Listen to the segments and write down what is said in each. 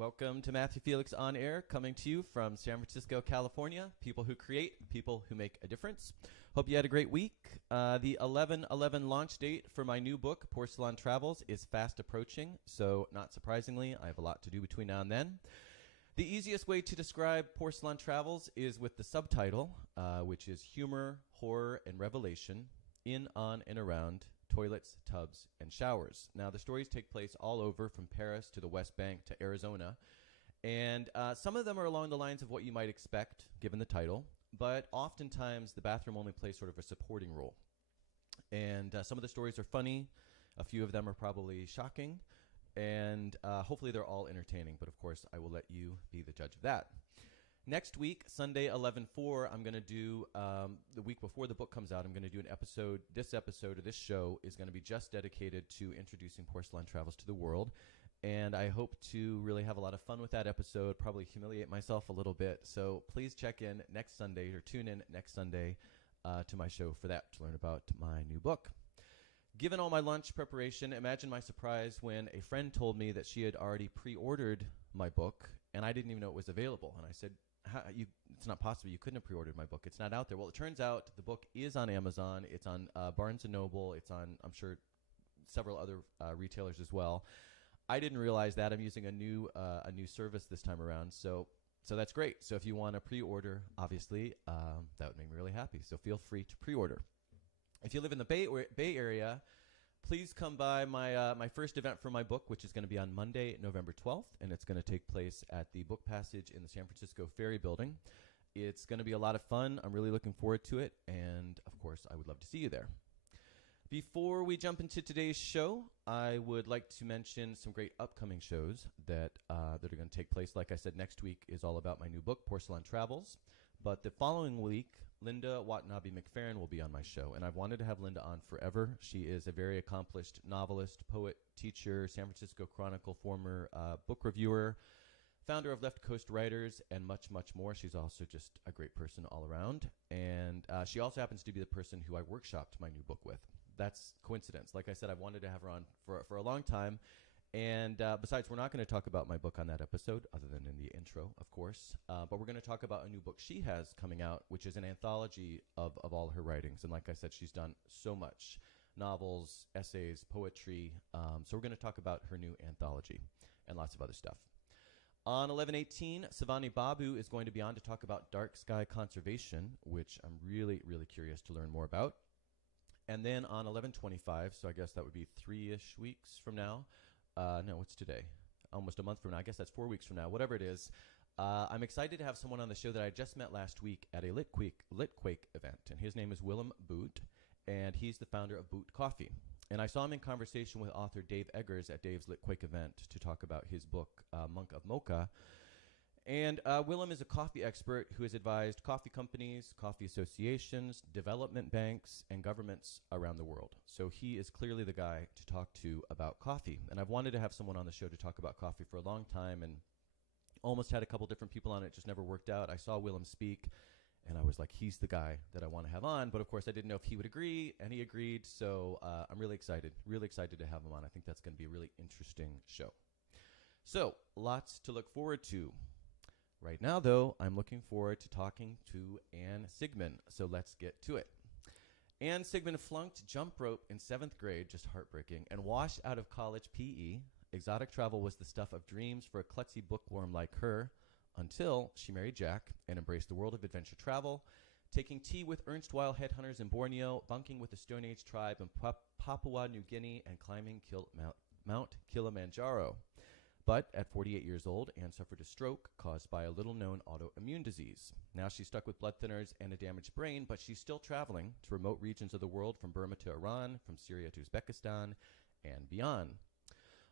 Welcome to Matthew Felix On Air, coming to you from San Francisco, California. People who create, people who make a difference. Hope you had a great week. The 11/11 launch date for my new book, Porcelain Travels, is fast approaching, so not surprisingly, I have a lot to do between now and then. The easiest way to describe Porcelain Travels is with the subtitle, which is Humor, Horror, and Revelation in, on, and around toilets, tubs, and showers. Now, the stories take place all over, from Paris to the West Bank to Arizona, and some of them are along the lines of what you might expect, given the title, but oftentimes the bathroom only plays sort of a supporting role. And some of the stories are funny, a few of them are probably shocking, and hopefully they're all entertaining, but of course I will let you be the judge of that. Next week, Sunday, 11/4, I'm going to do, the week before the book comes out, I'm going to do an episode. This episode of this show is going to be just dedicated to introducing Porcelain Travels to the world. And I hope to really have a lot of fun with that episode, probably humiliate myself a little bit. So please check in next Sunday, or tune in next Sunday to my show for that, to learn about my new book. Given all my lunch preparation, imagine my surprise when a friend told me that she had already pre-ordered my book, and I didn't even know it was available. And I said, it's not possible. You couldn't have pre-ordered my book. It's not out there. Well, it turns out the book is on Amazon. It's on Barnes & Noble. It's on, I'm sure, several other retailers as well. I didn't realize that. I'm using a new service this time around. So that's great. So if you want to pre-order, obviously, that would make me really happy. So feel free to pre-order. If you live in the Bay Area, please come by my first event for my book, which is going to be on Monday, November 12th, and it's going to take place at the Book Passage in the San Francisco Ferry Building. It's going to be a lot of fun. I'm really looking forward to it, and of course, I would love to see you there. Before we jump into today's show, I would like to mention some great upcoming shows that are going to take place. Like I said, next week is all about my new book, Porcelain Travels. But the following week, Linda Watanabe McFerrin will be on my show, and I've wanted to have Linda on forever. She is a very accomplished novelist, poet, teacher, San Francisco Chronicle former book reviewer, founder of Left Coast Writers, and much, much more. She's also just a great person all around, and she also happens to be the person who I workshopped my new book with. That's coincidence. Like I said, I've wanted to have her on for a long time. And besides, we're not going to talk about my book on that episode, other than in the intro, of course. But we're going to talk about a new book she has coming out, which is an anthology of all her writings. And like I said, she's done so much: novels, essays, poetry. So we're going to talk about her new anthology and lots of other stuff. On 11/18, Savani Babu is going to be on to talk about dark sky conservation, which I'm really, really curious to learn more about. And then on 11/25, so I guess that would be 3-ish weeks from now. No, what's today? Almost a month from now. I guess that's 4 weeks from now. Whatever it is, I'm excited to have someone on the show that I just met last week at a Litquake event. And his name is Willem Boot, and he's the founder of Boot Coffee. And I saw him in conversation with author Dave Eggers at Dave's Litquake event to talk about his book, Monk of Mocha. And Willem is a coffee expert who has advised coffee companies, coffee associations, development banks, and governments around the world. So he is clearly the guy to talk to about coffee. And I've wanted to have someone on the show to talk about coffee for a long time, and almost had a couple different people on it. It just never worked out. I saw Willem speak, and I was like, he's the guy that I want to have on. But of course, I didn't know if he would agree, and he agreed. So I'm really excited to have him on. I think that's going to be a really interesting show. So lots to look forward to. Right now, though, I'm looking forward to talking to Anne Sigmon, so let's get to it. Anne Sigmon flunked jump rope in 7th grade, just heartbreaking, and washed out of college PE. Exotic travel was the stuff of dreams for a klutzy bookworm like her, until she married Jack and embraced the world of adventure travel, taking tea with erstwhile headhunters in Borneo, bunking with the Stone Age tribe in Papua New Guinea, and climbing Mount Kilimanjaro. But at 48 years old, Anne suffered a stroke caused by a little-known autoimmune disease. Now she's stuck with blood thinners and a damaged brain, but she's still traveling to remote regions of the world, from Burma to Iran, from Syria to Uzbekistan, and beyond.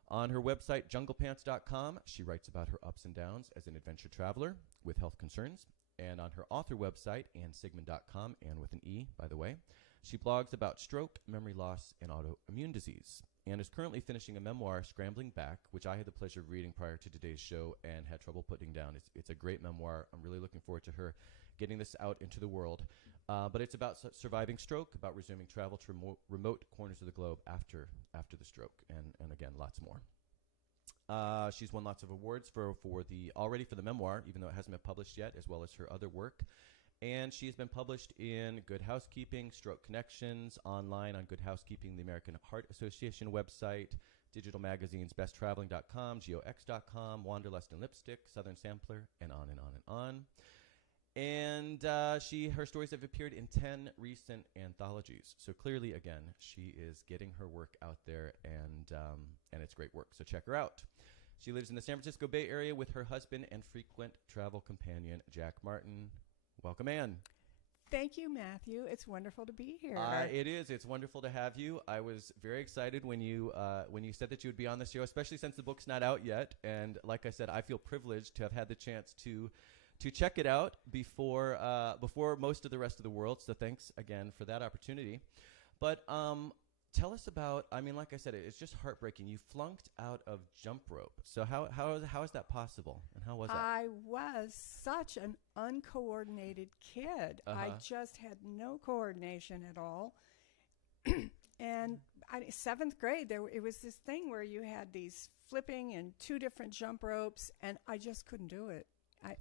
On her website, junglepants.com, she writes about her ups and downs as an adventure traveler with health concerns. And on her author website, annesigmon.com, Anne with an E, by the way, she blogs about stroke, memory loss, and autoimmune disease. Anne is currently finishing a memoir, Scrambling Back, which I had the pleasure of reading prior to today's show and had trouble putting down. It's a great memoir. I'm really looking forward to her getting this out into the world. But it's about surviving stroke, about resuming travel to remote corners of the globe after the stroke, and again, lots more. She's won lots of awards for the memoir, even though it hasn't been published yet, as well as her other work. And she's been published in Good Housekeeping, Stroke Connections, online on Good Housekeeping, the American Heart Association website, digital magazines, besttraveling.com, geox.com, Wanderlust and Lipstick, Southern Sampler, and on and on and on. And her stories have appeared in 10 recent anthologies. So clearly, again, she is getting her work out there, and it's great work. So check her out. She lives in the San Francisco Bay Area with her husband and frequent travel companion, Jack Martin. Welcome, Anne. Thank you, Matthew. It's wonderful to be here. It is. It's wonderful to have you. I was very excited when you said that you would be on the show, especially since the book's not out yet. And like I said, I feel privileged to have had the chance to check it out before most of the rest of the world. So thanks again for that opportunity. But tell us about, like I said, it's just heartbreaking. You flunked out of jump rope. So how is that possible? And how was that? I was such an uncoordinated kid. I just had no coordination at all. And seventh grade, it was this thing where you had these flipping and 2 different jump ropes, and I just couldn't do it.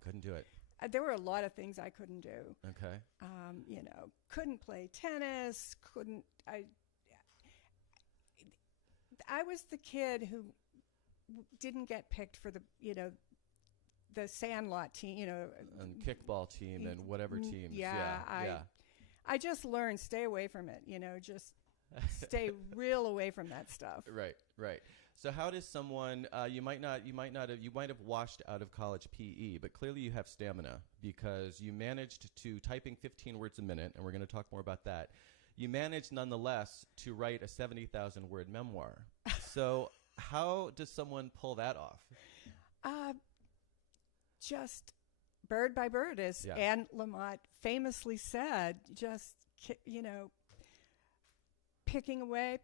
Couldn't do it. There were a lot of things I couldn't do. Okay. Couldn't play tennis. I was the kid who didn't get picked for the Sandlot team, and kickball team and whatever teams. Yeah. I just learned, stay away from it. Just stay real away from that stuff. Right. So how does someone you might have washed out of college PE, but clearly you have stamina because you managed to typing 15 words a minute, and we're going to talk more about that. You managed nonetheless to write a 70,000 word memoir. So how does someone pull that off? Just bird by bird, as Anne Lamott famously said, just, picking away,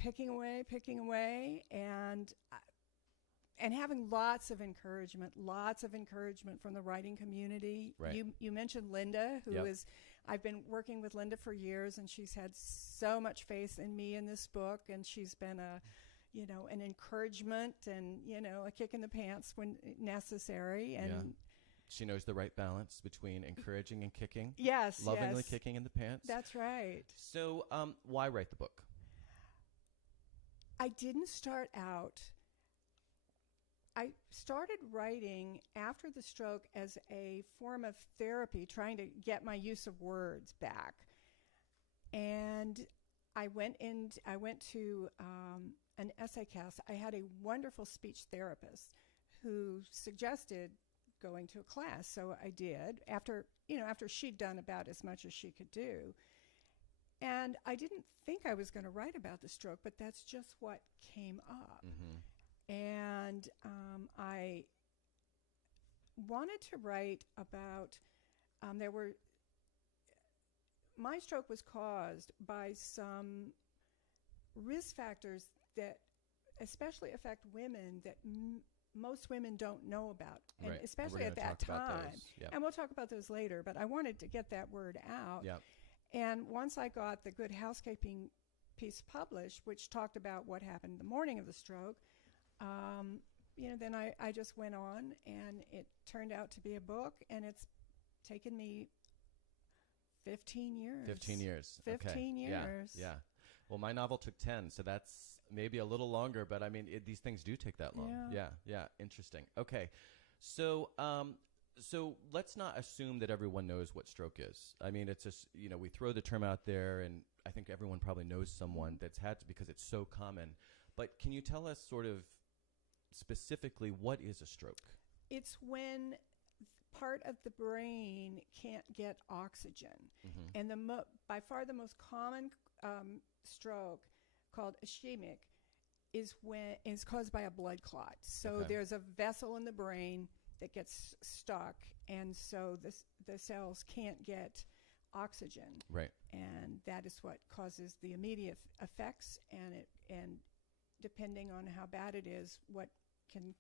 and having lots of encouragement from the writing community. Right. You mentioned Linda, who is, I've been working with Linda for years, and she's had so much faith in me in this book, and she's been an encouragement and, a kick in the pants when necessary. And she knows the right balance between encouraging and kicking. Yes. Lovingly kicking in the pants. That's right. So why write the book? I didn't start out. I started writing after the stroke as a form of therapy, trying to get my use of words back. And I went to an essay cast. I had a wonderful speech therapist who suggested going to a class, so I did. After she'd done about as much as she could do. And I didn't think I was going to write about the stroke, but that's just what came up. Mm-hmm. And I wanted to write about, my stroke was caused by some risk factors that especially affect women that most women don't know about, and right. especially and at that time. Yep. And we'll talk about those later, but I wanted to get that word out. Yep. And once I got the Good Housekeeping piece published, which talked about what happened the morning of the stroke, then I just went on, and it turned out to be a book, and it's taken me 15 years. 15 years. 15 years. Yeah. Well, my novel took 10, so that's maybe a little longer, but these things do take that long. Yeah. Interesting. Okay. So let's not assume that everyone knows what stroke is. It's just, we throw the term out there, and I think everyone probably knows someone that's had to, because it's so common. But can you tell us sort of specifically what is a stroke? It's when part of the brain can't get oxygen. Mm-hmm. And by far the most common stroke, called ischemic, is caused by a blood clot. So there's a vessel in the brain that gets stuck, and so the cells can't get oxygen. Right. And that is what causes the immediate effects, and depending on how bad it is, what can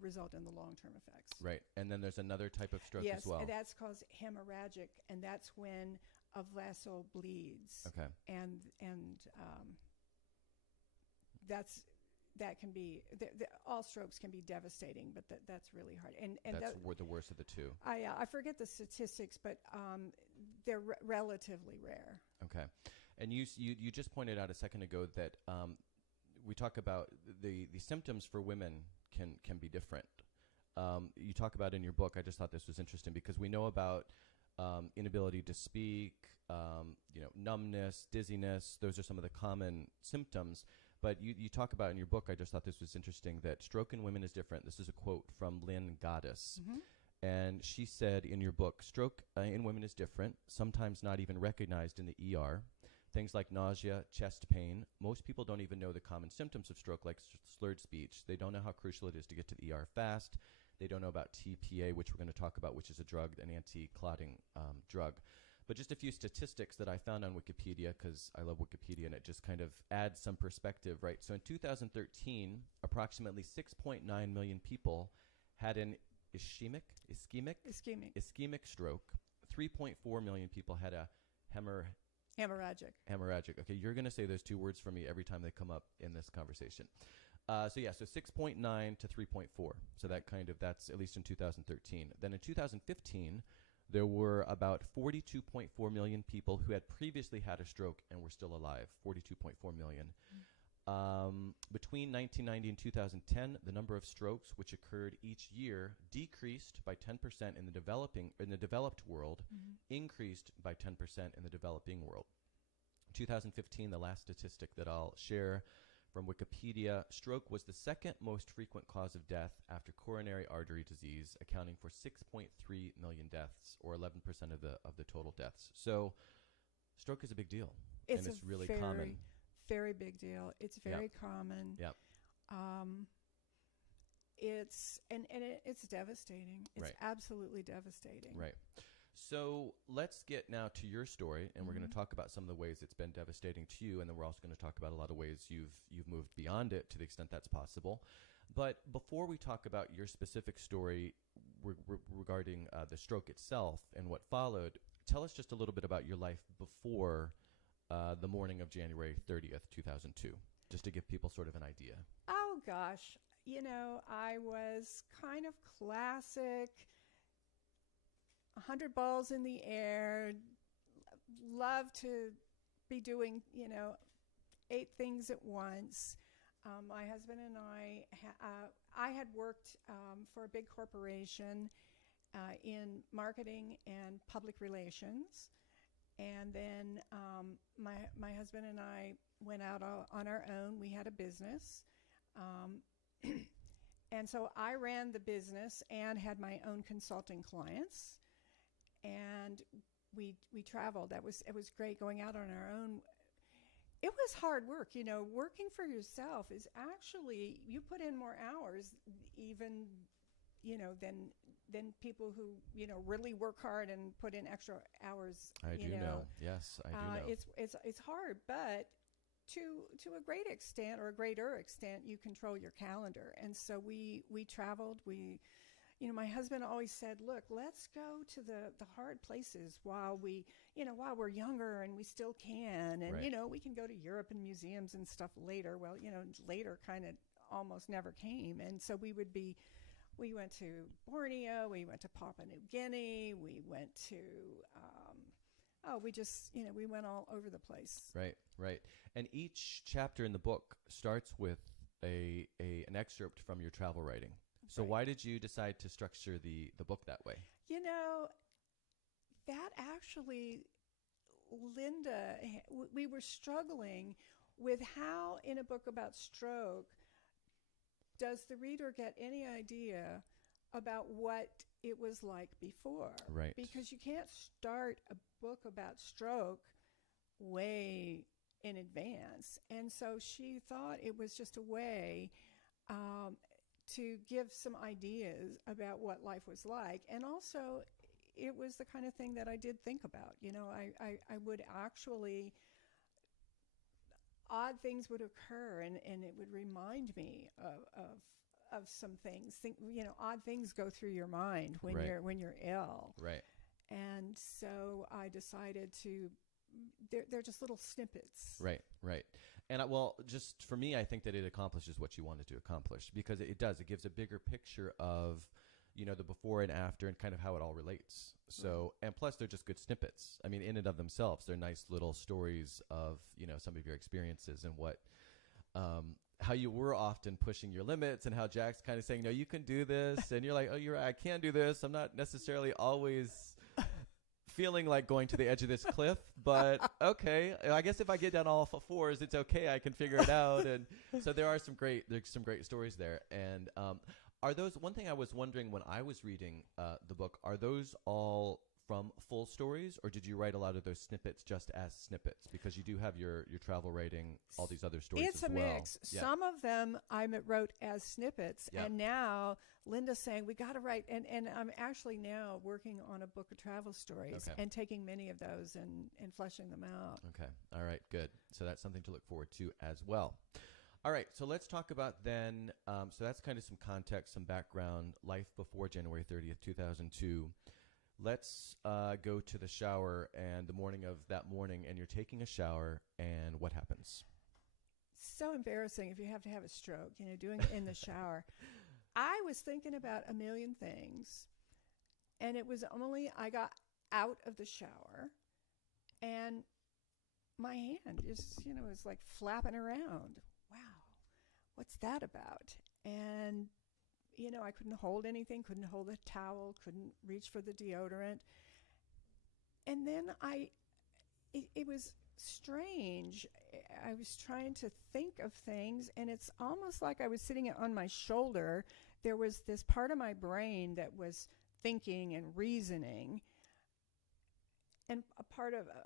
result in the long-term effects. Right. And then there's another type of stroke as well. Yes, that's called hemorrhagic, and that's when a vessel bleeds. Okay. And that's that can be all strokes can be devastating, but that's really hard. And that's the worst of the two. I forget the statistics, but they're relatively rare. Okay, and you just pointed out a second ago that we talk about the symptoms for women can be different. You talk about in your book. I just thought this was interesting because we know about inability to speak, numbness, dizziness. Those are some of the common symptoms. But you talk about in your book, I just thought this was interesting, that stroke in women is different. This is a quote from Lynn Goddess. Mm-hmm. And she said in your book, stroke in women is different, sometimes not even recognized in the ER. Things like nausea, chest pain. Most people don't even know the common symptoms of stroke, like slurred speech. They don't know how crucial it is to get to the ER fast. They don't know about TPA, which we're going to talk about, which is a drug, an anti-clotting drug. But just a few statistics that I found on Wikipedia, because I love Wikipedia, and it just kind of adds some perspective, right? So in 2013, approximately 6.9 million people had an ischemic stroke. 3.4 million people had a hemorrhagic. Okay, you're going to say those two words for me every time they come up in this conversation. So 6.9 to 3.4. So that's at least in 2013. Then in 2015, there were about 42.4 million people who had previously had a stroke and were still alive. 42.4 million. Between 1990 and 2010, the number of strokes which occurred each year decreased by 10% in the developed world, increased by 10% in the developing world. 2015, the last statistic that I'll share from Wikipedia, stroke was the second most frequent cause of death after coronary artery disease, accounting for 6.3 million deaths, or 11% of the total deaths. So, stroke is a big deal, and it's really common. Very big deal. It's very common. Yeah. It's devastating. It's absolutely devastating. Right. So let's get now to your story, and we're going to talk about some of the ways it's been devastating to you, and then we're also going to talk about a lot of ways you've moved beyond it to the extent that's possible. But before we talk about your specific story regarding the stroke itself and what followed, tell us just a little bit about your life before the morning of January 30th, 2002, just to give people sort of an idea. Oh, gosh. I was kind of classic, 100 balls in the air, love to be doing, 8 things at once. My husband and I had worked for a big corporation in marketing and public relations. And then my husband and I went out on our own. We had a business. And so I ran the business and had my own consulting clients. And we traveled. It was great going out on our own. It was hard work. Working for yourself is actually, you put in more hours even, than people who, really work hard and put in extra hours. I do know. Yes, I do know. It's hard, but to a great extent, or a greater extent, you control your calendar. And so we traveled. My husband always said, look, let's go to the hard places while we're younger and we still can. And, right. We can go to Europe and museums and stuff later. Well, later kind of almost never came. And so we went to Borneo, we went to Papua New Guinea, we went to, we went all over the place. Right. And each chapter in the book starts with an excerpt from your travel writing. So Right. Why did you decide to structure the book that way? That actually, Linda, we were struggling with how in a book about stroke does the reader get any idea about what it was like before? Right. Because you can't start a book about stroke way in advance. And so she thought it was just a way to give some ideas about what life was like. And also, it was the kind of thing that I did think about. I would actually, odd things would occur, and it would remind me of some things. Odd things go through your mind when Right. when you're ill. Right. And so I decided they're just little snippets. Right. And just for me, I think that it accomplishes what you wanted to accomplish, because it does. It gives a bigger picture of, the before and after and kind of how it all relates. So, and plus they're just good snippets. I mean, in and of themselves, they're nice little stories of, some of your experiences and how you were often pushing your limits, and how Jack's kind of saying, no, you can do this. And you're like, oh, you're right, I can do this. I'm not necessarily always feeling like going to the edge of this cliff, but okay, I guess if I get down all fours, it's okay. I can figure it out. And so there's some great stories there. And are those, one thing I was wondering when I was reading the book, are those all from full stories, or did you write a lot of those snippets just as snippets? Because you do have your travel writing, all these other stories it's as well. It's a mix. Yeah. Some of them I wrote as snippets, and now Linda's saying we got to write, and I'm actually now working on a book of travel stories and taking many of those and fleshing them out. Okay. All right, good. So that's something to look forward to as well. All right, so let's talk about then, so that's kind of some context, some background, life before January 30th, 2002. Let's go to the shower and the morning of that morning, and you're taking a shower, and what happens? So embarrassing if you have to have a stroke, doing it in the shower. I was thinking about a million things, and it was only I got out of the shower, and my hand just, was like flapping around. Wow, what's that about? And I couldn't hold anything, couldn't hold a towel, couldn't reach for the deodorant. And then it was strange. I was trying to think of things, and it's almost like I was sitting on my shoulder. There was this part of my brain that was thinking and reasoning, and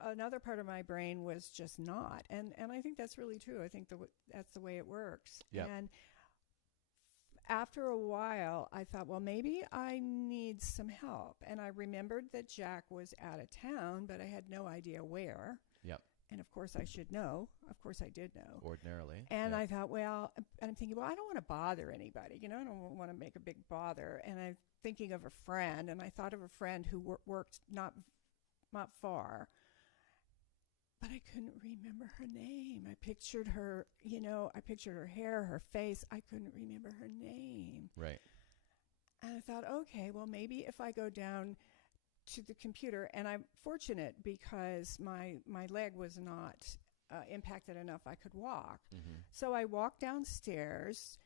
another part of my brain was just not. And I think that's really true. I think that's the way it works. Yep. And after a while, I thought, well, maybe I need some help. And I remembered that Jack was out of town, but I had no idea where. Yep. And of course I should know. Of course I did know. Ordinarily. And I thought, well, I'm thinking, well, I don't want to bother anybody. I don't want to make a big bother. And I'm thinking of a friend, and I thought of a friend who worked not far. But I couldn't remember her name. I pictured her, I pictured her hair, her face. I couldn't remember her name. Right. And I thought, okay, well, maybe if I go down to the computer, and I'm fortunate because my leg was not impacted enough I could walk. Mm-hmm. So I walked downstairs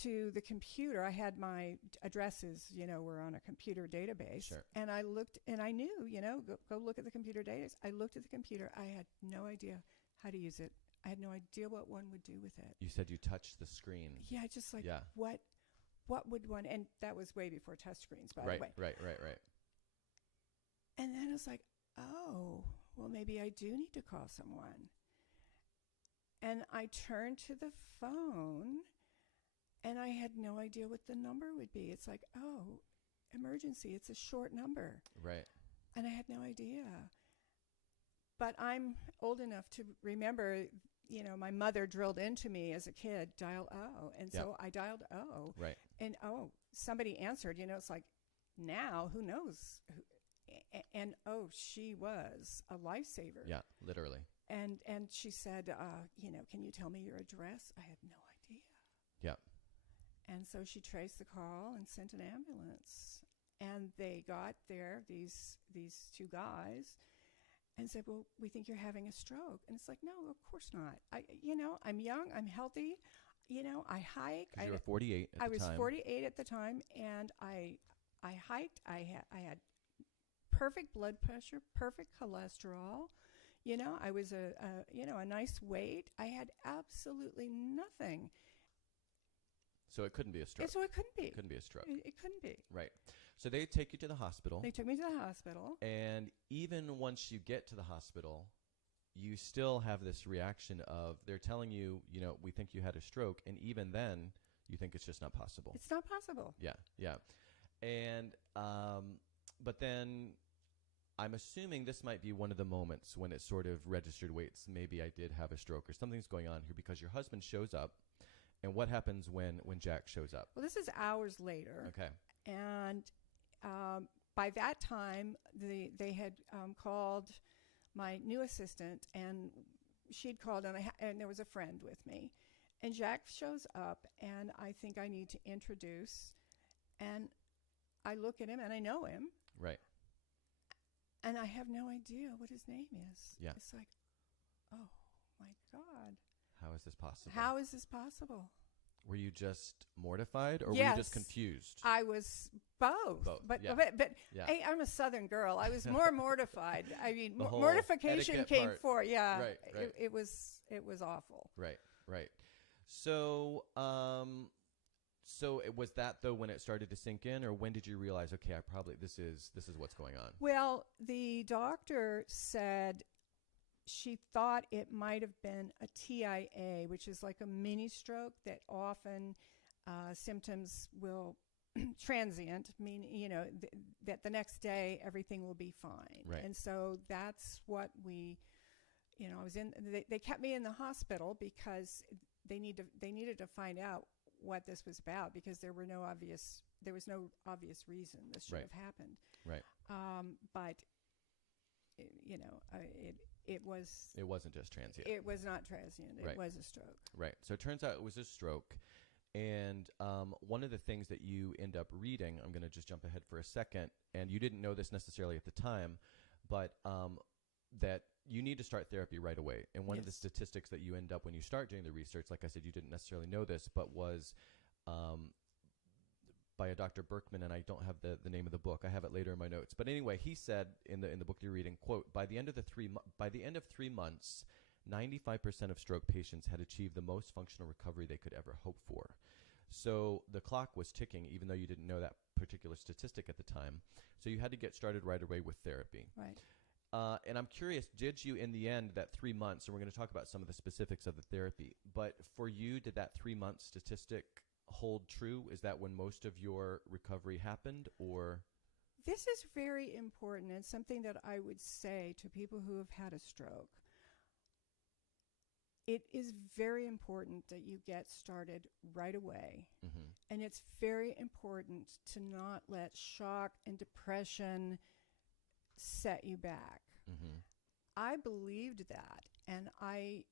to the computer. I had my addresses, were on a computer database. Sure. And I looked, and I knew, go look at the computer database. I looked at the computer. I had no idea how to use it. I had no idea what one would do with it. You said you touched the screen. Yeah, just like, what would one, and that was way before touchscreens, by the way. Right. And then it's like, oh, well, maybe I do need to call someone. And I turned to the phone, and I had no idea what the number would be. It's like, oh, emergency. It's a short number. Right. And I had no idea. But I'm old enough to remember, my mother drilled into me as a kid, dial O. And so I dialed O. Right. And, somebody answered. It's like, now, who knows? And she was a lifesaver. Yeah, literally. And she said, can you tell me your address? I had no idea. Yeah. And so she traced the call and sent an ambulance. And they got there, these two guys, and said, well, we think you're having a stroke. And it's like, no, of course not. I'm young, I'm healthy, I hike. You were 48 at the time. I was 48 at the time, and I hiked. I had perfect blood pressure, perfect cholesterol. I was a nice weight. I had absolutely nothing. So it couldn't be a stroke. So it couldn't be. It couldn't be a stroke. It couldn't be. Right. So they take you to the hospital. They took me to the hospital. And even once you get to the hospital, you still have this reaction of they're telling you, we think you had a stroke. And even then, you think it's just not possible. It's not possible. Yeah. And, but then I'm assuming this might be one of the moments when it sort of registered, wait, maybe I did have a stroke or something's going on here, because your husband shows up. And what happens when Jack shows up? Well, this is hours later. Okay. And by that time, they had called my new assistant, and she'd called, and there was a friend with me. And Jack shows up, and I think I need to introduce. And I look at him, and I know him. Right. And I have no idea what his name is. Yeah. It's like, oh, my God. How is this possible? How is this possible? Were you just mortified, or were Yes. you just confused? I was both. But yeah. Yeah. I'm a Southern girl. I was more mortified. I mean, The whole mortification etiquette came part. for, yeah. Right, right. It was awful. Right, right. So, was that though when it started to sink in, or when did you realize, okay, this is what's going on? Well, the doctor said she thought it might have been a TIA, which is like a mini stroke that often symptoms will transient, that the next day everything will be fine. Right. And so that's what I was in. They kept me in the hospital because they needed to find out what this was about, because there was no obvious reason this should Right. have happened. Right. But it wasn't just transient. It was not transient. It Right. was a stroke. Right. So it turns out it was a stroke. And one of the things that you end up reading, I'm going to just jump ahead for a second, and you didn't know this necessarily at the time, but that you need to start therapy right away. And one of the Yes. statistics that you end up when you start doing the research, like I said, you didn't necessarily know this, but was by a Dr. Berkman, and I don't have the name of the book. I have it later in my notes. But anyway, he said in the book you're reading, quote, by the end of 3 months, 95% of stroke patients had achieved the most functional recovery they could ever hope for. So the clock was ticking, even though you didn't know that particular statistic at the time. So you had to get started right away with therapy. Right. And I'm curious, did you, in the end, that 3 months, and we're going to talk about some of the specifics of the therapy, but for you, did that 3-month statistic hold true? Is that when most of your recovery happened, or? This is very important, and something that I would say to people who have had a stroke. It is very important that you get started right away. Mm-hmm. And it's very important to not let shock and depression set you back. Mm-hmm. I believed that, and I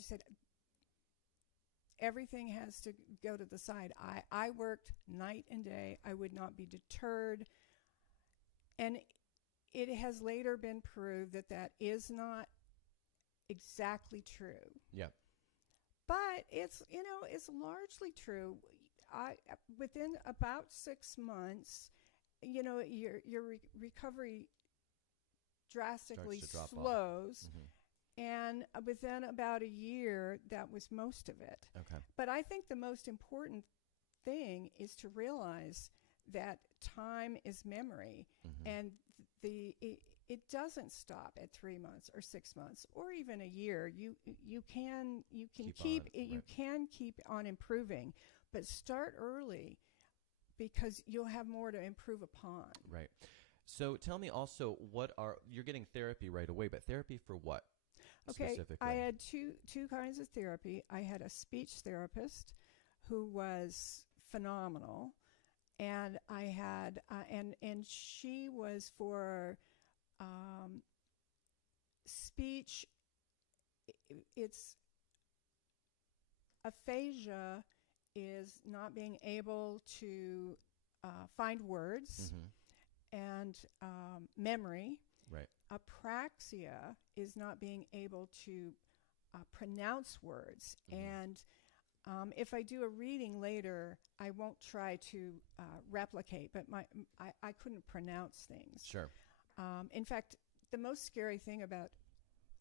said, everything has to go to the side. I worked night and day. I would not be deterred. And it has later been proved that is not exactly true. Yeah. But it's largely true. Within about 6 months, your recovery drastically Starts to drop slows. Mm-hmm. And within about a year, that was most of it. Okay. But I think the most important thing is to realize that time is memory, Mm-hmm. and it doesn't stop at 3 months or 6 months or even a year. You can keep on improving, but start early, because you'll have more to improve upon. Right. So tell me also, you're getting therapy right away, but therapy for what? Okay, Specifically? I had two kinds of therapy. I had a speech therapist who was phenomenal, and I had and she was for speech. It's aphasia is not being able to find words, Mm-hmm. and memory. Right. Apraxia is not being able to pronounce words. Mm-hmm. And if I do a reading later, I won't try to replicate, but I couldn't pronounce things. Sure. In fact, the most scary thing about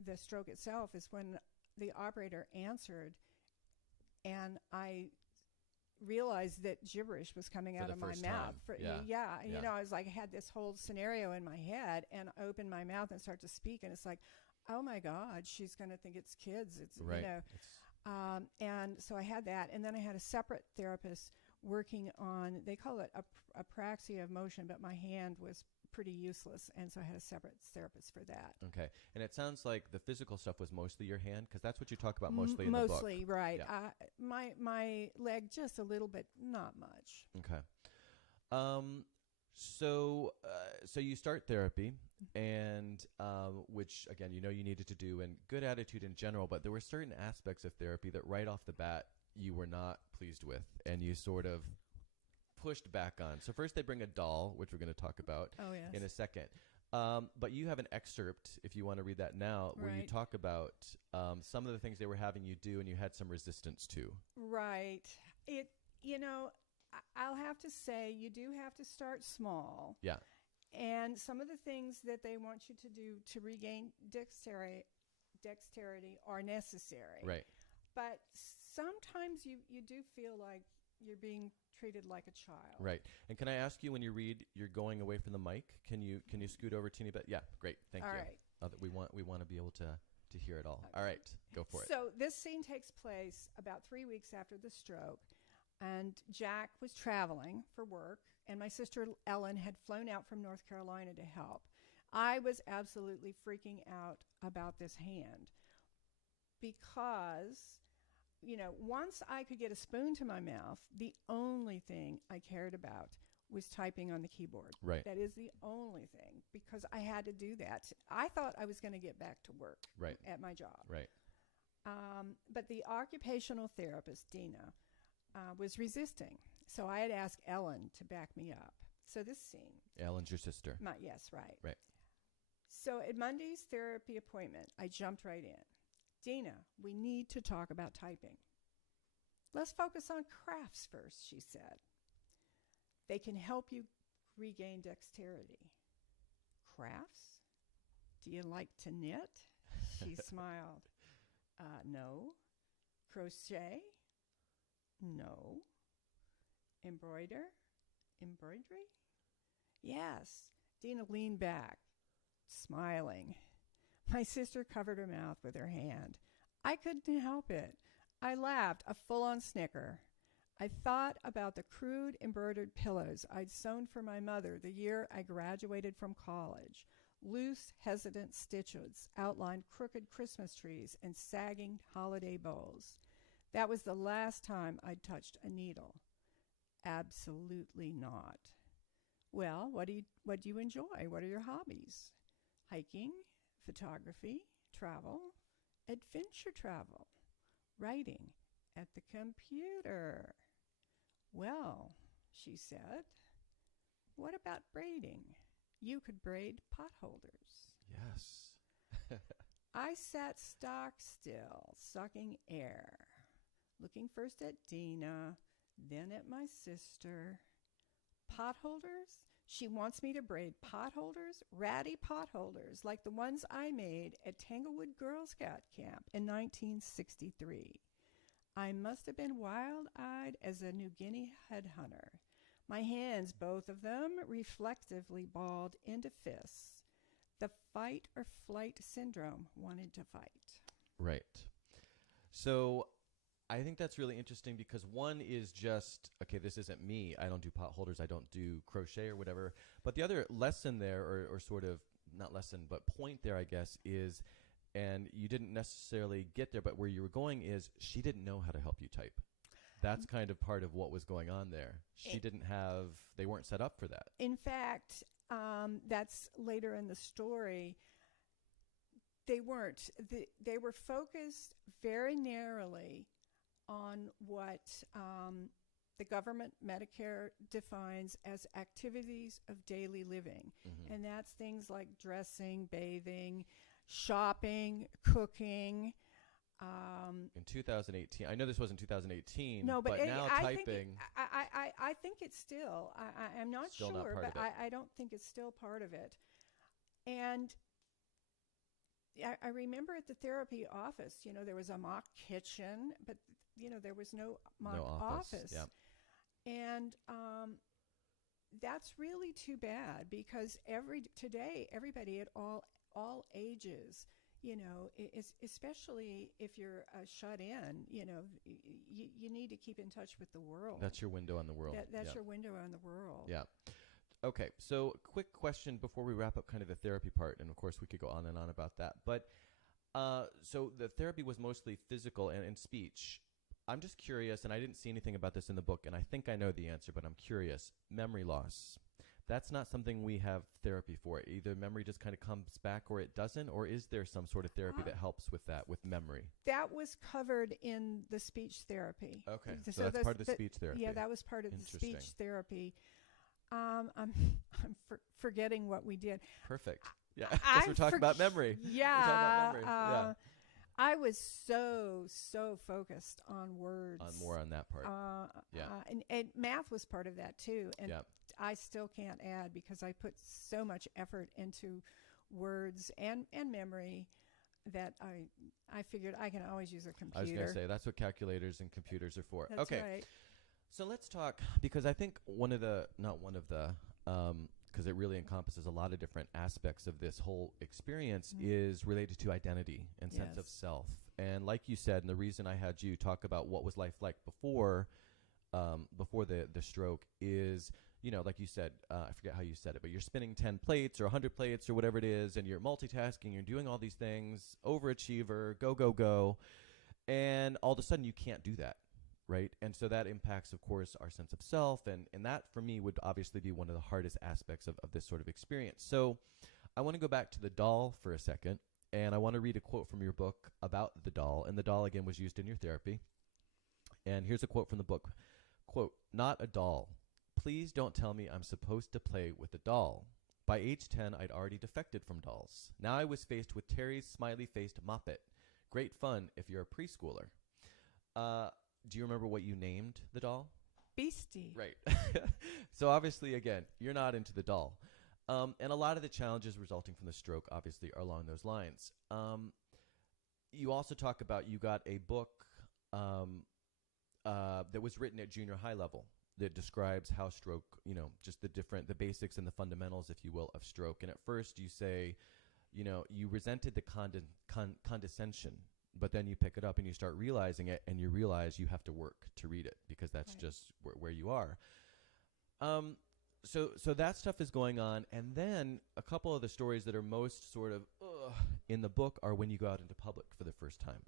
the stroke itself is when the operator answered and I realized that gibberish was coming For out the of my first mouth. time. Yeah. I was like, I had this whole scenario in my head, and I opened my mouth and start to speak, and it's like, oh my God, she's going to think it's kids. It's Right. and so I had that, and then I had a separate therapist working on. They call it apraxia of motion, but my hand was pretty useless, and so I had a separate therapist for that. Okay. And it sounds like the physical stuff was mostly your hand, because that's what you talk about mostly in the book. Mostly, right. Yeah. My leg just a little bit, not much. Okay. So you start therapy, and which again, you needed to do, and good attitude in general. But there were certain aspects of therapy that right off the bat you were not pleased with, and you sort of pushed back on. So first they bring a doll, which we're going to talk about in a second. But you have an excerpt, if you want to read that now, where you talk about some of the things they were having you do, and you had some resistance to. Right. I'll have to say you do have to start small. Yeah. And some of the things that they want you to do to regain dexterity are necessary. Right. But sometimes you do feel like you're being treated like a child. Right. And can I ask you, when you read, you're going away from the mic. Can you scoot over a teeny bit? Yeah, great. Thank you. All right. We want to be able to hear it all. Okay. All right, go for it. So this scene takes place about 3 weeks after the stroke, and Jack was traveling for work, and my sister Ellen had flown out from North Carolina to help. I was absolutely freaking out about this hand because, once I could get a spoon to my mouth, the only thing I cared about was typing on the keyboard. Right. That is the only thing, because I had to do that. I thought I was going to get back to work at my job. Right. But the occupational therapist, Dina, was resisting. So I had asked Ellen to back me up. So this scene. Ellen's your sister. Yes, right. Right. So at Monday's therapy appointment, I jumped right in. Dina, we need to talk about typing. Let's focus on crafts first, she said. They can help you regain dexterity. Crafts? Do you like to knit? She smiled. No. Crochet? No. Embroidery? Yes. Dina leaned back, smiling. My sister covered her mouth with her hand. I couldn't help it. I laughed, a full-on snicker. I thought about the crude embroidered pillows I'd sewn for my mother the year I graduated from college. Loose, hesitant stitches outlined crooked Christmas trees and sagging holiday bowls. That was the last time I'd touched a needle. Absolutely not. Well, what do you enjoy? What are your hobbies? Hiking, photography, travel, adventure travel, writing at the computer. Well, she said, what about braiding? You could braid potholders. Yes. I sat stock still, sucking air, looking first at Dina, then at my sister. Potholders? She wants me to braid potholders, ratty potholders, like the ones I made at Tanglewood Girl Scout Camp in 1963. I must have been wild-eyed as a New Guinea headhunter. My hands, both of them, reflectively balled into fists. The fight or flight syndrome wanted to fight. Right. So I think that's really interesting because one is just, okay, this isn't me. I don't do potholders. I don't do crochet or whatever. But the other lesson there, or sort of, not lesson, but point there, I guess, is, and you didn't necessarily get there, but where you were going is she didn't know how to help you type. That's kind of part of what was going on there. They weren't set up for that. In fact, that's later in the story. They weren't. They were focused very narrowly on what the government Medicare defines as activities of daily living. Mm-hmm. And that's things like dressing, bathing, shopping, cooking. In 2018, I know this wasn't 2018. No, but now typing. I think it's still. I'm not still sure, not but I don't think it's still part of it. And I remember at the therapy office, there was a mock kitchen, but there was no mock office. Yeah. And that's really too bad because today everybody at all ages, especially if you're shut in, you need to keep in touch with the world. That's your window on the world. That's your window on the world. Yeah. Okay, so quick question before we wrap up kind of the therapy part, and of course we could go on and on about that. But so the therapy was mostly physical and in speech. I'm just curious, and I didn't see anything about this in the book, and I think I know the answer, but I'm curious. Memory loss. that's not something we have therapy for. Either memory just kind of comes back or it doesn't, or is there some sort of therapy that helps with that, with memory? That was covered in the speech therapy. Okay, so that's part of the speech therapy. Yeah, that was part of the speech therapy. I'm forgetting what we did. Perfect. Yeah, because we're talking about memory. Yeah. We're talking about memory. I was so focused on words. More on that part. And math was part of that too. And yeah. I still can't add because I put so much effort into words and memory that I figured I can always use a computer. I was going to say, that's what calculators and computers are for. That's okay. Right. So let's talk, because I think because it really encompasses a lot of different aspects of this whole experience, is related to identity and sense of self. And like you said, and the reason I had you talk about what was life like before the stroke is, like you said, I forget how you said it, but you're spinning 10 plates or 100 plates or whatever it is, and you're multitasking, you're doing all these things, overachiever, go, and all of a sudden you can't do that. Right. And so that impacts, of course, our sense of self. And that, for me, would obviously be one of the hardest aspects of this sort of experience. So I want to go back to the doll for a second. And I want to read a quote from your book about the doll. And the doll, again, was used in your therapy. And here's a quote from the book. Quote, "Not a doll. Please don't tell me I'm supposed to play with a doll. By age 10, I'd already defected from dolls. Now I was faced with Terry's smiley-faced Moppet. Great fun if you're a preschooler." Do you remember what you named the doll? Beastie. Right. So obviously, again, you're not into the doll. And a lot of the challenges resulting from the stroke, obviously, are along those lines. You also talk about you got a book that was written at junior high level that describes how stroke, just the basics and the fundamentals, if you will, of stroke. And at first you say, you resented the condescension. But then you pick it up and you start realizing it, and you realize you have to work to read it because that's just where you are. So that stuff is going on. And then a couple of the stories that are most sort of in the book are when you go out into public for the first time.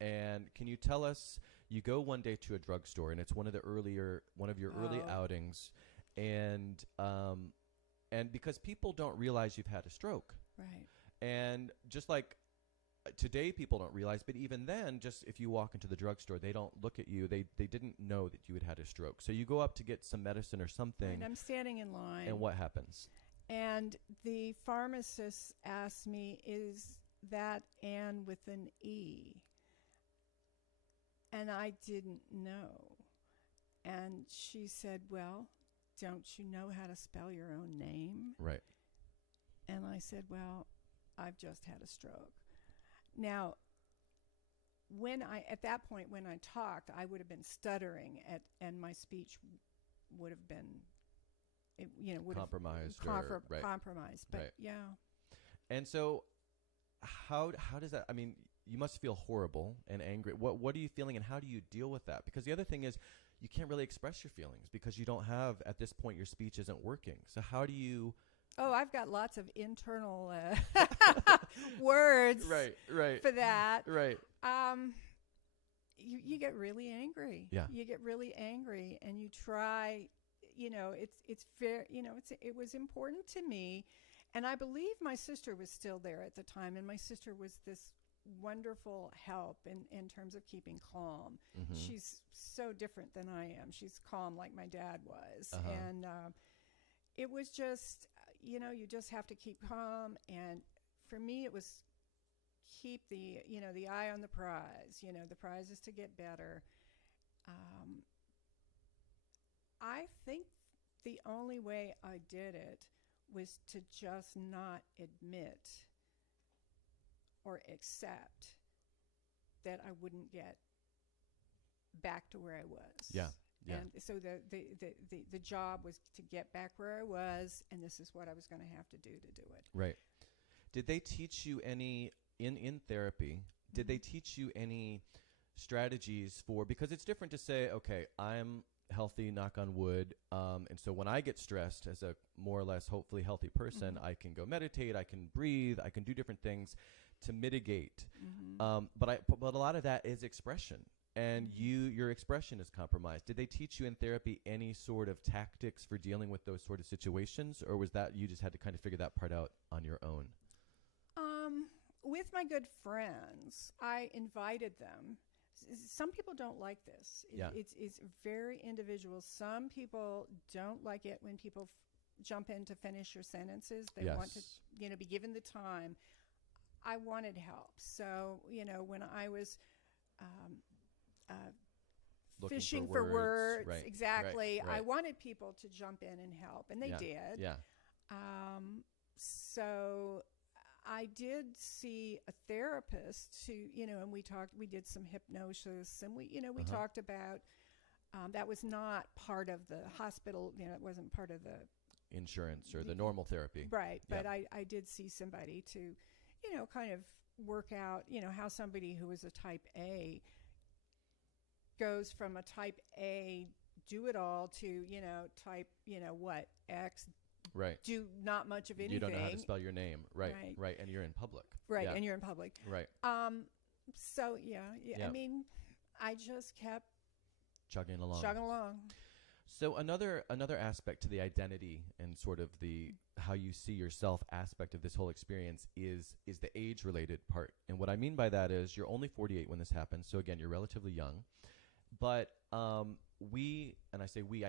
And can you tell us, you go one day to a drugstore, and it's one of your early outings. And because people don't realize you've had a stroke. Right. And just like, today people don't realize, but even then, just if you walk into the drugstore, they don't look at you. They didn't know that you had a stroke. So you go up to get some medicine or something. And I'm standing in line. And what happens? And the pharmacist asked me, "Is that Anne with an E?" And I didn't know. And she said, "Well, don't you know how to spell your own name?" Right. And I said, "Well, I've just had a stroke." Now, at that point when I talked, I would have been stuttering, and my speech would have been, compromised. Compromised. But yeah. And so, how does that? I mean, you must feel horrible and angry. What are you feeling, and how do you deal with that? Because the other thing is, you can't really express your feelings because you don't have, at this point, your speech isn't working. So how do you? Oh, I've got lots of internal words for that. Right. You get really angry. Yeah. You get really angry, and you try, it's fair, it was important to me. And I believe my sister was still there at the time, and my sister was this wonderful help in terms of keeping calm. Mm-hmm. She's so different than I am. She's calm like my dad was. Uh-huh. And it was just, you just have to keep calm. And for me, it was keep the eye on the prize. The prize is to get better. I think the only way I did it was to just not admit or accept that I wouldn't get back to where I was. Yeah. Yeah. And so the job was to get back where I was, and this is what I was going to have to do it. Right. Did they teach you any, in therapy, did they teach you any strategies for, because it's different to say, okay, I'm healthy, knock on wood, and so when I get stressed as a more or less hopefully healthy person, I can go meditate, I can breathe, I can do different things to mitigate. But a lot of that is expression. and your expression is compromised. Did they teach you in therapy any sort of tactics for dealing with those sort of situations, or was that you just had to kind of figure that part out on your own? With my good friends, I invited them. Some people don't like this. It's very individual. Some people don't like it when people jump in to finish your sentences. They want to, be given the time. I wanted help. So, when I was fishing for words, right, exactly, right. I wanted people to jump in and help, and they did. Yeah. So I did see a therapist who, and we did some hypnosis, and we talked about, that was not part of the hospital, it wasn't part of the insurance or the normal therapy. Right. But I did see somebody to, kind of work out, how somebody who is a type A goes from a type A do-it-all to, type, X. Right. Do not much of anything. You don't know how to spell your name. Right. And you're in public. Right. And you're in public. Right. So, I mean, I just kept chugging along. So another aspect to the identity and sort of the how you see yourself aspect of this whole experience is the age-related part. And what I mean by that is you're only 48 when this happened. So again, you're relatively young. But I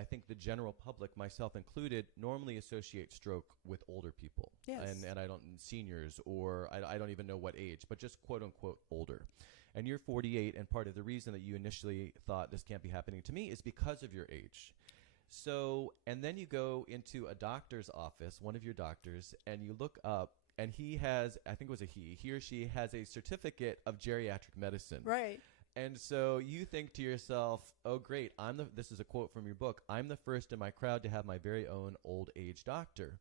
think the general public, myself included, normally associate stroke with older people. Yes. And I don't, seniors, or I don't even know what age, but just quote unquote older. And you're 48, and part of the reason that you initially thought this can't be happening to me is because of your age. So, and then you go into a doctor's office, one of your doctors, and you look up, and he has, I think it was he or she has a certificate of geriatric medicine. Right. And so you think to yourself, oh, great, this is a quote from your book, I'm the first in my crowd to have my very own old age doctor.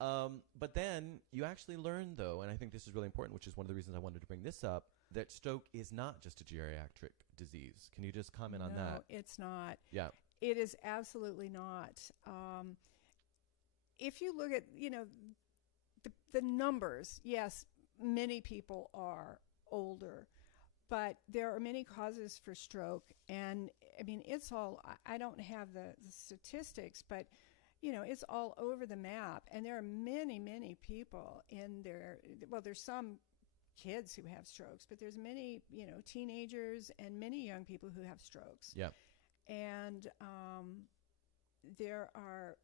But then you actually learn, though, and I think this is really important, which is one of the reasons I wanted to bring this up, that stroke is not just a geriatric disease. Can you just comment on that? No, it's not. Yeah. It is absolutely not. If you look at, the numbers, yes, many people are older. But there are many causes for stroke, and I mean, it's all, I don't have the statistics, but, it's all over the map, and there are many, many people there's some kids who have strokes, but there's many, teenagers and many young people who have strokes. Yeah. And there are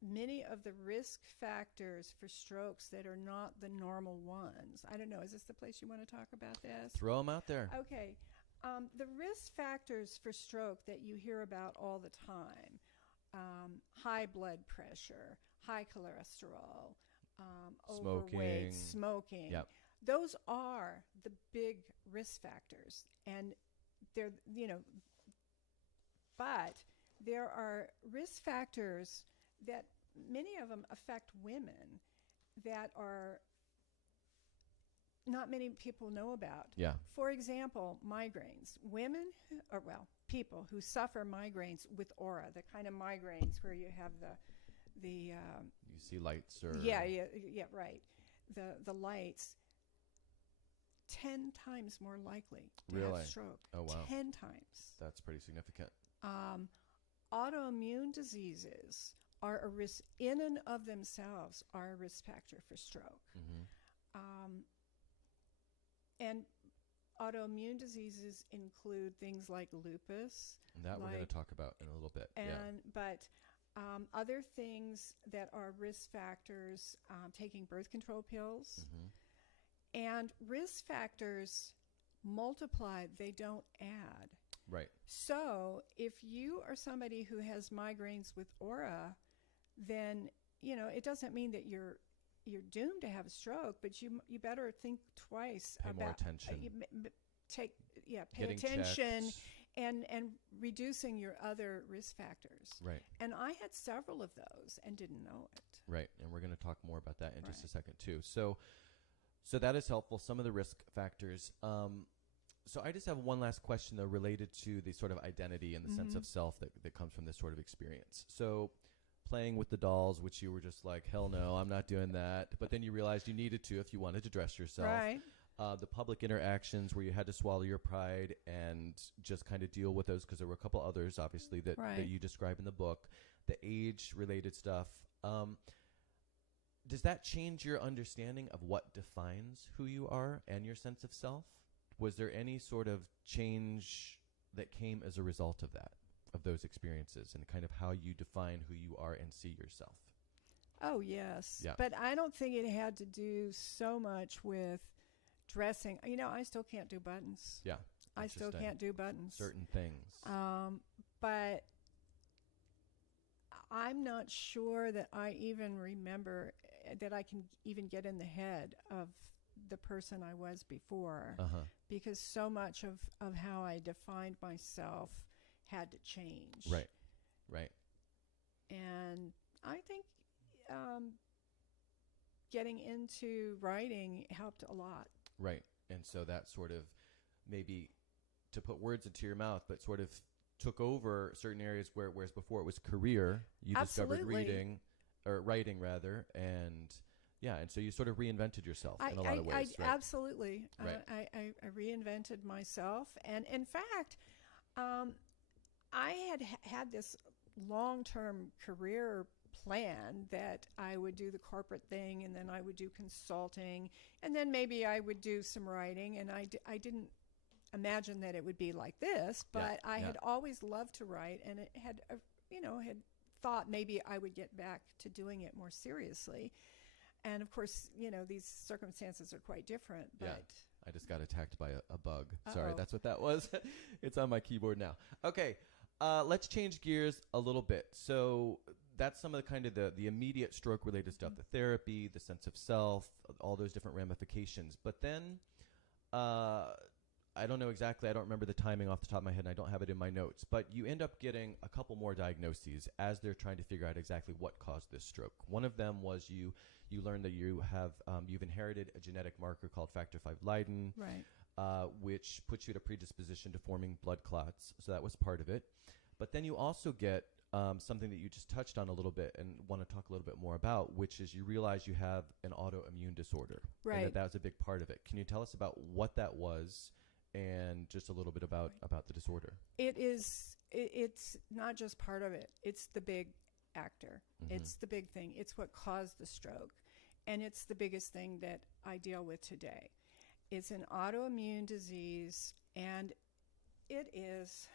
many of the risk factors for strokes that are not the normal ones. I don't know. Is this the place you want to talk about this? Throw them out there. Okay. The risk factors for stroke that you hear about all the time, high blood pressure, high cholesterol, overweight, smoking. Yep. Those are the big risk factors. And they're, but there are risk factors that many of them affect women that are not many people know about. Yeah. For example, migraines. People who suffer migraines with aura, the kind of migraines where you have the you see lights or right. The lights, 10 times more likely to really? Have stroke. Oh wow. 10 times. That's pretty significant. Autoimmune diseases are a risk in and of themselves, are a risk factor for stroke. Mm-hmm. And autoimmune diseases include things like lupus. That we're going to talk about in a little bit. But other things that are risk factors, taking birth control pills. Mm-hmm. And risk factors multiply, they don't add. Right. So if you are somebody who has migraines with aura, then, it doesn't mean that you're doomed to have a stroke, but you better think twice Pay about more attention. Pay attention and reducing your other risk factors. Right. And I had several of those and didn't know it. Right. And we're going to talk more about that in just a second too. So that is helpful. Some of the risk factors. So I just have one last question though, related to the sort of identity and the sense of self that comes from this sort of experience. So playing with the dolls, which you were just like, hell no, I'm not doing that. But then you realized you needed to if you wanted to dress yourself. Right. the public interactions where you had to swallow your pride and just kind of deal with those, because there were a couple others, obviously, that you describe in the book, the age-related stuff. Does that change your understanding of what defines who you are and your sense of self? Was there any sort of change that came as a result of that, of those experiences, and kind of how you define who you are and see yourself? Oh, yes. Yeah. But I don't think it had to do so much with dressing. You know, I still can't do buttons. Yeah. I still can't do buttons. Certain things. But I'm not sure that I even remember that I can even get in the head of the person I was before, because so much of how I defined myself had to change. Right. And I think getting into writing helped a lot. Right. And so that sort of, maybe to put words into your mouth, but sort of took over certain areas whereas before it was career, you discovered writing rather, and and so you sort of reinvented yourself in a lot of ways. Right? Absolutely. Right. I reinvented myself, and in fact, I had this long-term career plan that I would do the corporate thing, and then I would do consulting, and then maybe I would do some writing, and I didn't imagine that it would be like this, but I had always loved to write, and it had thought maybe I would get back to doing it more seriously. And of course, these circumstances are quite different. But I just got attacked by a bug. Uh-oh. Sorry, that's what that was. It's on my keyboard now. Okay, let's change gears a little bit. So that's some of the kind of the immediate stroke-related stuff, the therapy, the sense of self, all those different ramifications. But then I don't know exactly. I don't remember the timing off the top of my head, and I don't have it in my notes. But you end up getting a couple more diagnoses as they're trying to figure out exactly what caused this stroke. One of them was you learned that you have you've inherited a genetic marker called factor V Leiden, which puts you at a predisposition to forming blood clots. So that was part of it. But then you also get something that you just touched on a little bit and want to talk a little bit more about, which is you realize you have an autoimmune disorder. Right. And that was a big part of it. Can you tell us about what that was and just a little bit about the disorder? It's not just part of it. It's the big actor. It's the big thing. It's what caused the stroke. And it's the biggest thing that I deal with today. It's an autoimmune disease, and it is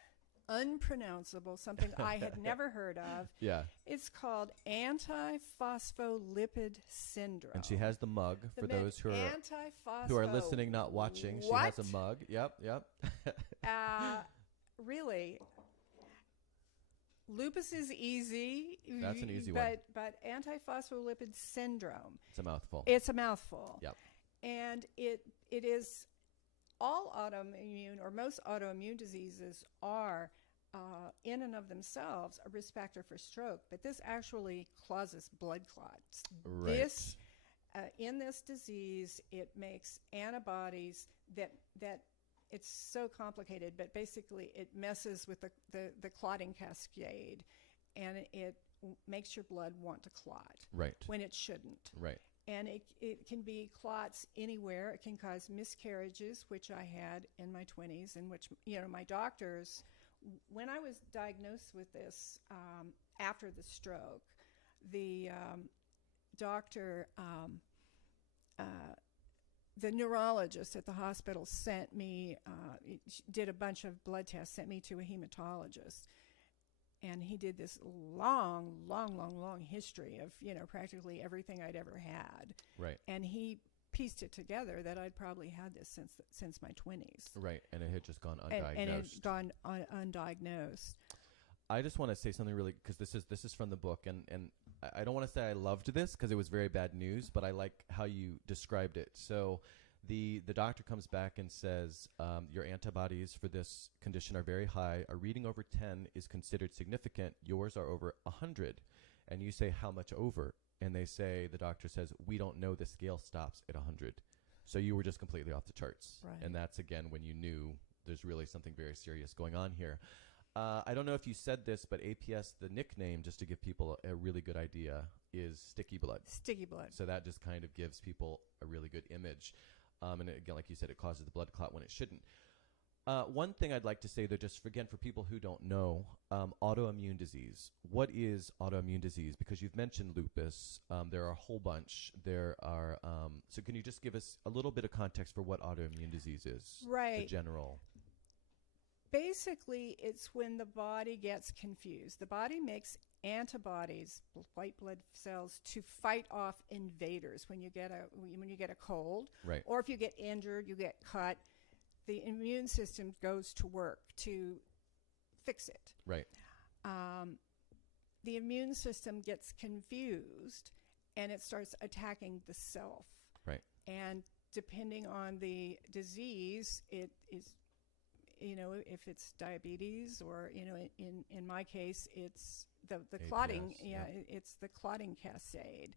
unpronounceable, something I had never heard of. Yeah. It's called antiphospholipid syndrome. And she has the mug for those who are listening, not watching. What? She has a mug. Yep. Really, lupus is easy. That's an easy one. But antiphospholipid syndrome. It's a mouthful. It's a mouthful. Yep. And it is all autoimmune, or most autoimmune diseases are in and of themselves a risk factor for stroke, but this actually causes blood clots. Right. In this disease, it makes antibodies that it's so complicated, but basically it messes with the clotting cascade, and it makes your blood want to clot. Right. When it shouldn't. Right. And it can be clots anywhere. It can cause miscarriages, which I had in my 20s, and which, my doctors, when I was diagnosed with this after the stroke, the doctor, the neurologist at the hospital sent me, did a bunch of blood tests, sent me to a hematologist. And he did this long history of, practically everything I'd ever had. Right. And he pieced it together that I'd probably had this since my 20s. Right. And it had just gone undiagnosed. And it had gone undiagnosed. I just want to say something really, because this is from the book, and I don't want to say I loved this because it was very bad news, but I like how you described it. So the doctor comes back and says, your antibodies for this condition are very high. A reading over 10 is considered significant. Yours are over 100. And you say, how much over? And they say, the doctor says, we don't know, the scale stops at 100. So you were just completely off the charts. Right. And that's, again, when you knew there's really something very serious going on here. I don't know if you said this, but APS, the nickname, just to give people a really good idea, is sticky blood. Sticky blood. So that just kind of gives people a really good image. And again, like you said, it causes the blood clot when it shouldn't. One thing I'd like to say, though, just again for people who don't know, autoimmune disease. What is autoimmune disease? Because you've mentioned lupus. There are a whole bunch. There are. So can you just give us a little bit of context for what autoimmune disease is? Right. The general. Basically, it's when the body gets confused. The body makes antibodies, white blood cells, to fight off invaders. When you get a cold, Right. or if you get injured, you get cut, the immune system goes to work to fix it. Right. The immune system gets confused, and it starts attacking the self. Right. And depending on the disease, it is, if it's diabetes, or in my case, it's the APS, clotting. yeah. It's the clotting cascade.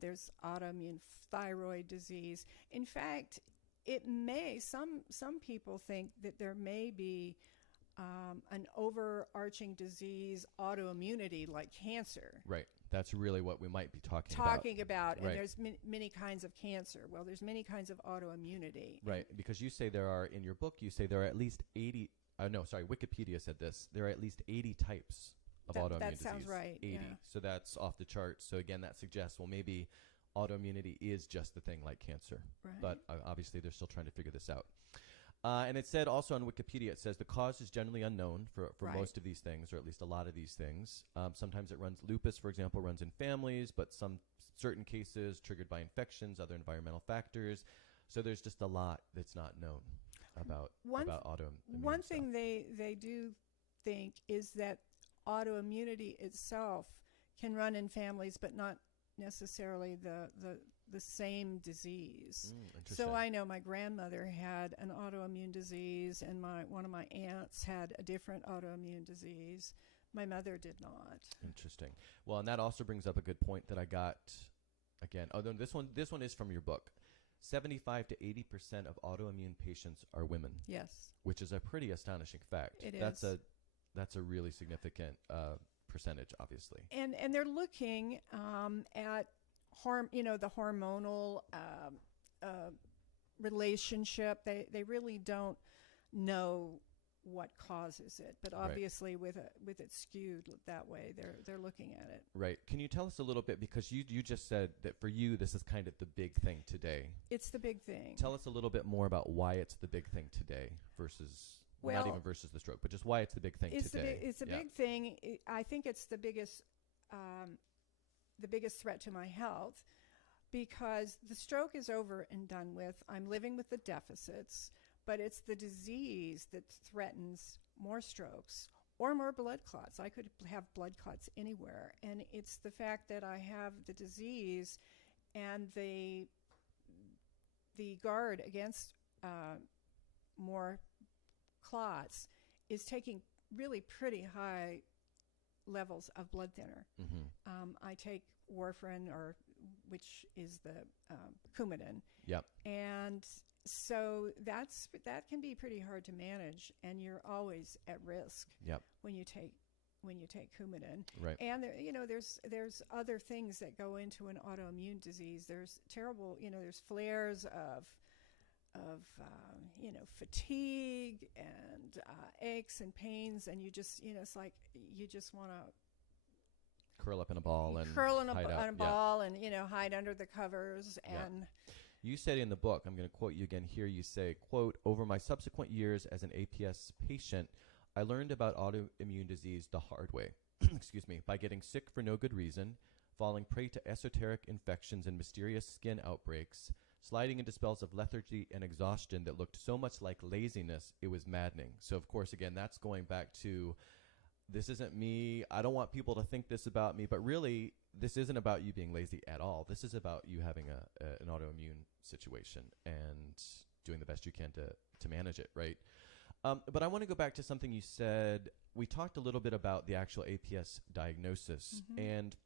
There's autoimmune thyroid disease. In fact, it may, some people think that there may be an overarching disease, autoimmunity, like cancer. Right. That's really what we might be talking about. And Right. there's many kinds of cancer. Well, there's many kinds of autoimmunity. Right, because you say there are, in your book, you say there are at least 80, Wikipedia said this, there are at least 80 types of autoimmune disease. That sounds right, 80. yeah. So that's off the charts. So again, that suggests, well, maybe autoimmunity is just the thing like cancer. Right. But obviously they're still trying to figure this out. And it said also on Wikipedia, it says the cause is generally unknown for Right. most of these things, or at least a lot of these things. Sometimes lupus, for example, runs in families, but certain cases triggered by infections, other environmental factors. So there's just a lot that's not known about autoimmune One stuff. thing they do think is that autoimmunity itself can run in families, but not necessarily the same disease. Interesting. So I know my grandmother had an autoimmune disease, and one of my aunts had a different autoimmune disease. My mother did not. Interesting. Well, and that also brings up a good point that I got again. Although this one is from your book. 75 to 80% of autoimmune patients are women. Yes. Which is a pretty astonishing fact. It That's is. That's a really significant percentage, obviously. And they're looking at the hormonal relationship. They really don't know what causes it, but obviously with it skewed that way, they're looking at it. Right. Can you tell us a little bit, because you just said that for you this is kind of the big thing today. It's the big thing. Tell us a little bit more about why it's the big thing today versus not even versus the stroke, but just why it's the big thing today. It's a big thing. I think it's the biggest threat to my health, because the stroke is over and done with. I'm living with the deficits, but it's the disease that threatens more strokes or more blood clots. I could have blood clots anywhere, and it's the fact that I have the disease, and the guard against more clots is taking really pretty high levels of blood thinner. Mm-hmm. I take warfarin, which is the Coumadin. Yep. And so that can be pretty hard to manage, and you're always at risk. Yep. when you take Coumadin. Right. And there's other things that go into an autoimmune disease. There's terrible, there's flares of fatigue and aches and pains, and you just, it's like you just want to curl up in a ball and curl in a hide out. ball and hide under the covers. And you said in the book, I'm going to quote you again here, you say, quote, "Over my subsequent years as an APS patient, I learned about autoimmune disease the hard way, excuse me, by getting sick for no good reason, falling prey to esoteric infections and mysterious skin outbreaks, sliding into spells of lethargy and exhaustion that looked so much like laziness, it was maddening." So, of course, again, that's going back to, this isn't me. I don't want people to think this about me, but really, this isn't about you being lazy at all. This is about you having an autoimmune situation and doing the best you can to manage it, right? But I want to go back to something you said. We talked a little bit about the actual APS diagnosis. Mm-hmm. And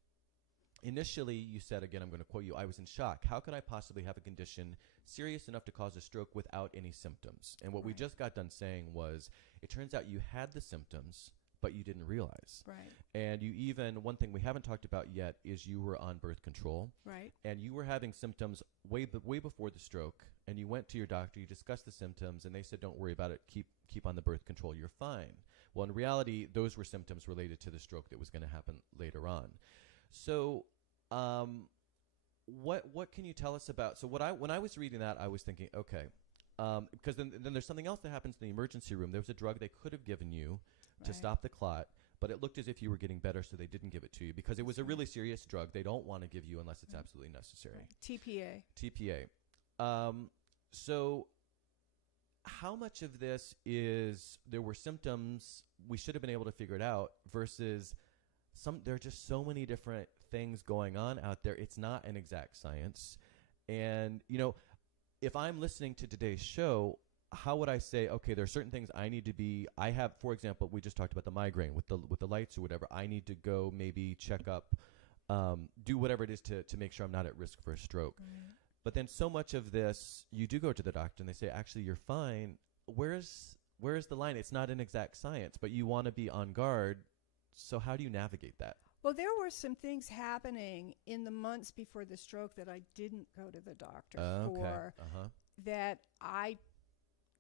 initially, you said, again, I'm going to quote you, "I was in shock. How could I possibly have a condition serious enough to cause a stroke without any symptoms?" And what we Right. just got done saying was, it turns out you had the symptoms, but you didn't realize. Right. And you even, one thing we haven't talked about yet is you were on birth control. Right. And you were having symptoms way before the stroke, and you went to your doctor, you discussed the symptoms, and they said, don't worry about it, keep on the birth control, you're fine. Well, in reality, those were symptoms related to the stroke that was going to happen later on. So what can you tell us about, so when I was reading that, I was thinking, okay, because then there's something else that happens in the emergency room. There was a drug they could have given you to stop the clot, but it looked as if you were getting better, so they didn't give it to you because it was a really serious drug they don't want to give you unless it's absolutely necessary. Right. TPA. So how much of this is there were symptoms, we should have been able to figure it out, versus there are just so many different things going on out there. It's not an exact science. And, if I'm listening to today's show, how would I say, okay, there are certain things I need to be, I have, for example, we just talked about the migraine with the lights or whatever. I need to go maybe check up, do whatever it is to make sure I'm not at risk for a stroke. Mm-hmm. But then so much of this, you do go to the doctor and they say, actually, you're fine. Where's the line? It's not an exact science, but you want to be on guard. So how do you navigate that? Well, there were some things happening in the months before the stroke that I didn't go to the doctor for. That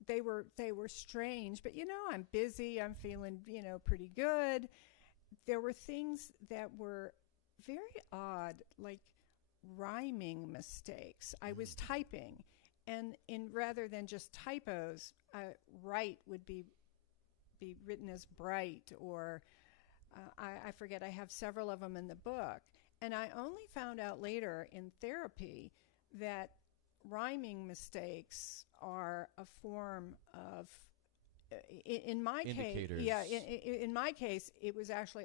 they were strange, but I'm busy. I'm feeling, pretty good. There were things that were very odd, like rhyming mistakes. I was typing, and rather than just typos, write would be written as bright, or I forget. I have several of them in the book, and I only found out later in therapy that rhyming mistakes are a form of, in my indicators. case, in my case, it was actually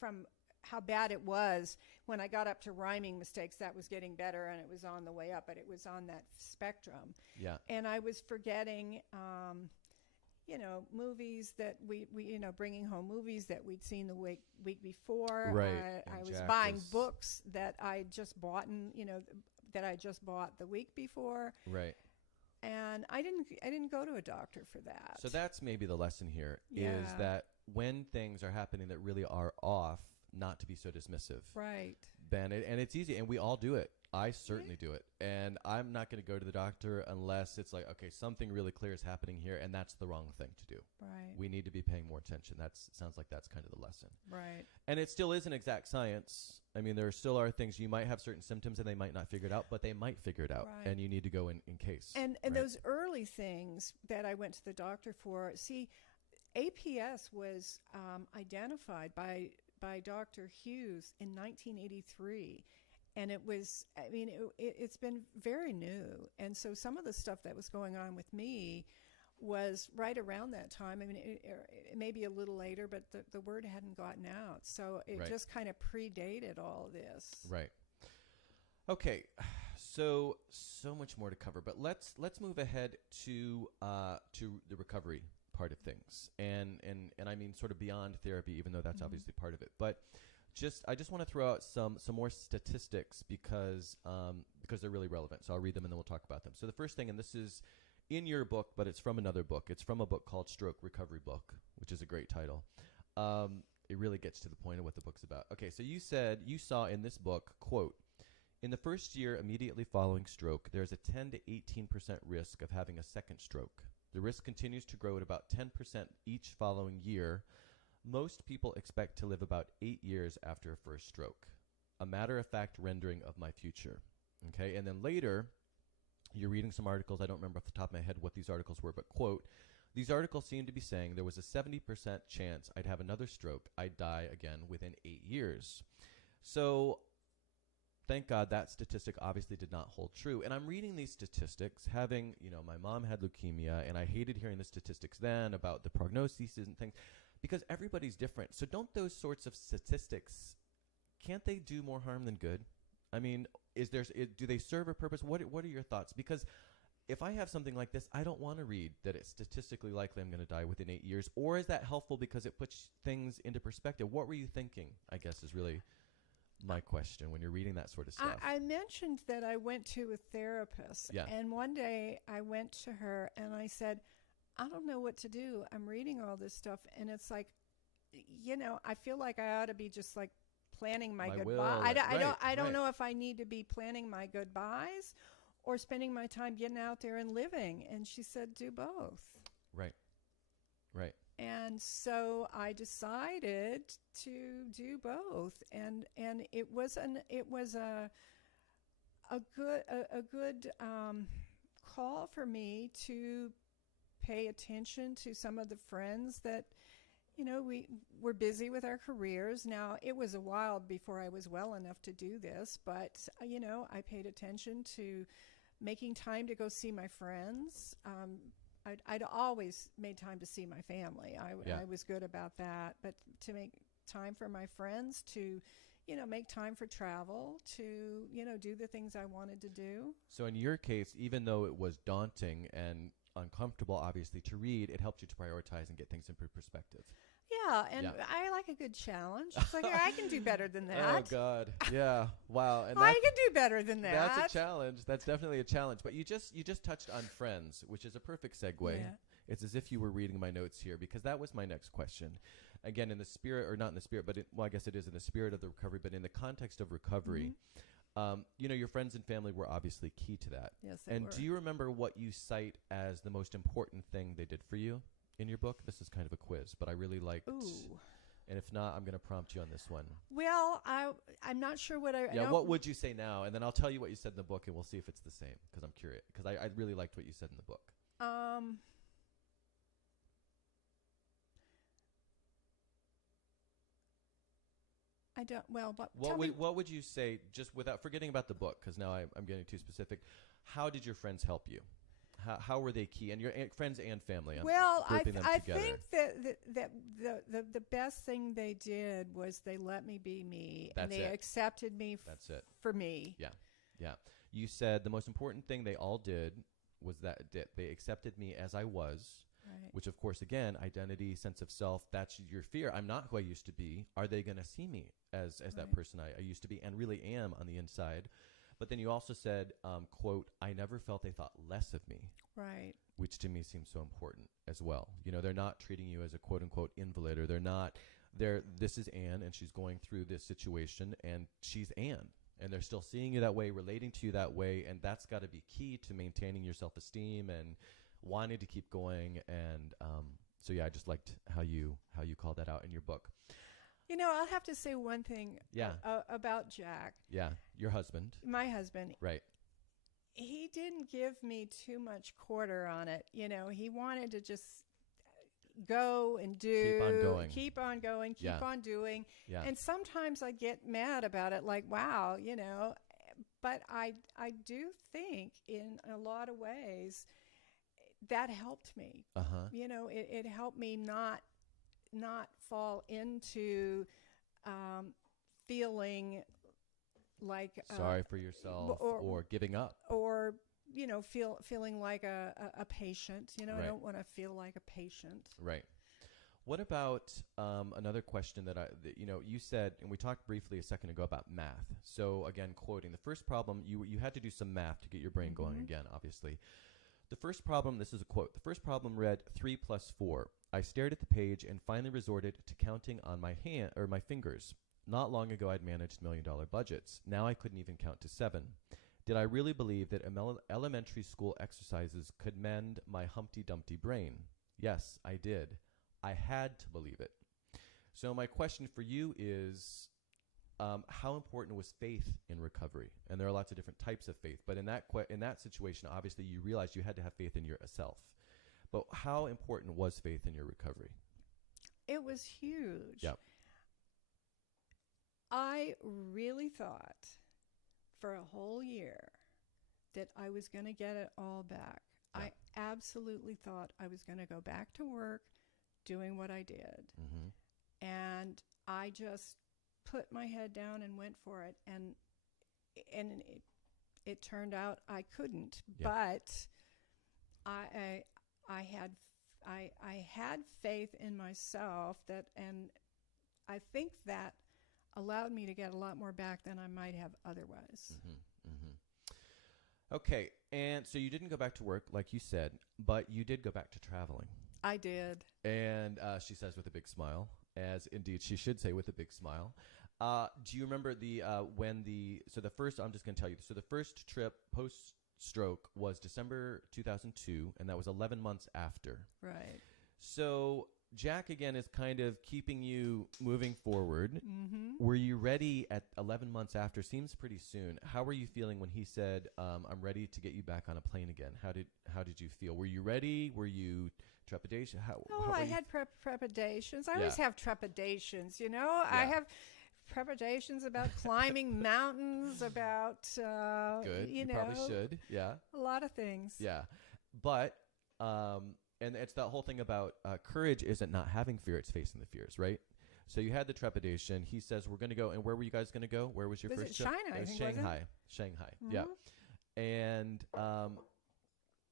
from how bad it was when I got up to rhyming mistakes. That was getting better, and it was on the way up, but it was on that spectrum. Yeah. And I was forgetting, movies that we bringing home movies that we'd seen the week before. Right. I was buying books that I just bought, that I just bought the week before. Right. And I didn't go to a doctor for that. So that's maybe the lesson here, is that when things are happening that really are off, not to be so dismissive. Right. Ben, and it's easy, and we all do it. I certainly do it. And I'm not going to go to the doctor unless it's like, okay, something really clear is happening here, and that's the wrong thing to do. Right. We need to be paying more attention. Sounds like that's kind of the lesson. Right. And it still is an exact science. I mean, there still are things. You might have certain symptoms, and they might not figure it out, but they might figure it out, and you need to go in case. And those early things that I went to the doctor for, see, APS was identified by Dr. Hughes in 1983. And it was, it's been very new. And so some of the stuff that was going on with me was right around that time. It may be a little later, but the word hadn't gotten out. So it just kind of predated all of this. Right. Okay. So much more to cover, but let's move ahead to the recovery part of things. And I mean sort of beyond therapy, even though that's obviously part of it. But I just want to throw out some more statistics because they're really relevant. So I'll read them and then we'll talk about them. So the first thing, and this is in your book, but it's from another book. It's from a book called Stroke Recovery Book, which is a great title. It really gets to the point of what the book's about. Okay, so you said you saw in this book, quote, in the first year immediately following stroke, there's a 10 to 18% risk of having a second stroke. The risk continues to grow at about 10% each following year. Most people expect to live about 8 years after a first stroke. A matter-of-fact rendering of my future. Okay, and then later, you're reading some articles. I don't remember off the top of my head what these articles were, but quote, these articles seem to be saying there was a 70% chance I'd have another stroke. I'd die again within 8 years. So thank God that statistic obviously did not hold true. And I'm reading these statistics, having, my mom had leukemia, and I hated hearing the statistics then about the prognoses and things, because everybody's different. So don't those sorts of statistics, can't they do more harm than good? I mean, do they serve a purpose? What are your thoughts? Because if I have something like this, I don't want to read that it's statistically likely I'm going to die within 8 years. Or is that helpful because it puts things into perspective? What were you thinking, I guess, is really my question when you're reading that sort of stuff. I mentioned that I went to a therapist. Yeah. And one day I went to her and I said, I don't know what to do. I'm reading all this stuff, and it's like I feel like I ought to be just like planning my goodbye. will, I don't right. know if I need to be planning my goodbyes or spending my time getting out there and living. And she said, do both. Right. Right. And so I decided to do both, and it was a good call for me to pay attention to some of the friends that we were busy with our careers. Now, it was a while before I was well enough to do this, but I paid attention to making time to go see my friends. I'd always made time to see my family. I was good about that, but to make time for my friends, to make time for travel, to do the things I wanted to do. So in your case, even though it was daunting and uncomfortable, obviously, to read, it helped you to prioritize and get things in perspective. Yeah, and I like a good challenge. It's like, I can do better than that. Oh, God. Yeah. Wow. And I can do better than that. That's a challenge. That's definitely a challenge. But you just touched on friends, which is a perfect segue. Yeah. It's as if you were reading my notes here, because that was my next question. Again, in the spirit, or not in the spirit, but I guess it is in the spirit of the recovery, but in the context of recovery, your friends and family were obviously key to that. Yes, they and were. do you remember what you cite as the most important thing they did for you in your book? This is kind of a quiz, but I really liked. Ooh. And if not, I'm going to prompt you on this one. Well, I'm not sure what I... Yeah, what would you say now? And then I'll tell you what you said in the book, and we'll see if it's the same, because I'm curious. Because I really liked what you said in the book. I don't... Well, but what would you say, just without forgetting about the book, because now I'm getting too specific. How did your friends help you? How were they key? And your friends and family. I together. think that the best thing they did was they let me be me. That's and they it. accepted me That's it. for me. Yeah. Yeah. You said the most important thing they all did was that they accepted me as I was, Right. which, of course, again, identity, sense of self, that's your fear. I'm not who I used to be. Are they going to see me as that Right. person I used to be and really am on the inside? But then you also said, quote, I never felt they thought less of me. Right. Which to me seems so important as well. They're not treating you as a quote unquote invalid, or this is Anne and she's going through this situation and she's Anne, and they're still seeing you that way, relating to you that way. And that's got to be key to maintaining your self-esteem and wanting to keep going. And so, yeah, I just liked how you called that out in your book. I'll have to say one thing about Jack. Yeah. Your husband. My husband. Right. He didn't give me too much quarter on it. He wanted to just go and do. Keep on going. Keep on doing. Yeah. And sometimes I get mad about it, like, wow, But I do think in a lot of ways that helped me. Uh-huh. It helped me not fall into feeling like sorry for yourself or giving up, or feeling like a patient. Right. I don't want to feel like a patient. Right. What about another question that you said, and we talked briefly a second ago about math. So again, quoting, the first problem, you had to do some math to get your brain going again, obviously. The first problem, this is a quote, the first problem read 3 plus 4. I stared at the page and finally resorted to counting on my fingers. Not long ago, I'd managed $1 million budgets. Now I couldn't even count to 7. Did I really believe that elementary school exercises could mend my Humpty Dumpty brain? Yes, I did. I had to believe it. So my question for you is, how important was faith in recovery? And there are lots of different types of faith, but in that situation, obviously you realized you had to have faith in yourself. But how important was faith in your recovery? It was huge. Yep. I really thought for a whole year that I was going to get it all back. Yeah. I absolutely thought I was going to go back to work doing what I did. Mm-hmm. And I just put my head down and went for it. And it turned out I couldn't. Yeah. But I had faith in myself, and I think that allowed me to get a lot more back than I might have otherwise. Mm-hmm. Mm-hmm. Okay, and so you didn't go back to work like you said, but you did go back to traveling. I did. And she says with a big smile, as indeed she should say with a big smile. Do you remember the first, I'm just going to tell you, so the first trip post-stroke was December 2002, and that was 11 months after. Right. So Jack, again, is kind of keeping you moving forward. Mm-hmm. Were you ready at 11 months after? Seems pretty soon. How were you feeling when he said, I'm ready to get you back on a plane again? How did you feel? Were you ready? Were you trepidation? I had trepidations. I always have trepidations, you know. Yeah. I have trepidations about climbing mountains, about, Good. You probably should. Yeah. a lot of things. Yeah. But, and it's that whole thing about courage isn't not having fear, it's facing the fears, right? So you had the trepidation. He says, we're going to go. And where were you guys going to go? Where was your first trip? China, I think, Shanghai. wasn't Shanghai. Mm-hmm. Yeah.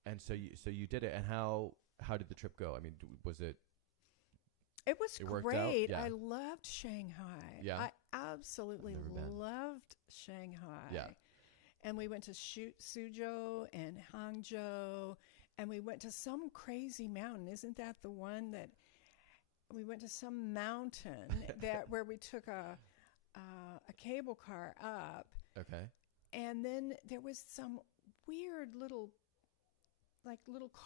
And so you did it. And how did the trip go? I mean, was it? It was worked great. out? Yeah. I loved Shanghai. Yeah. I absolutely Never been. loved Shanghai. Yeah. And we went to Suzhou and Hangzhou, and we went to some crazy mountain. Isn't that the one that we went to some mountain where we took a cable car up? Okay. And then there was some weird little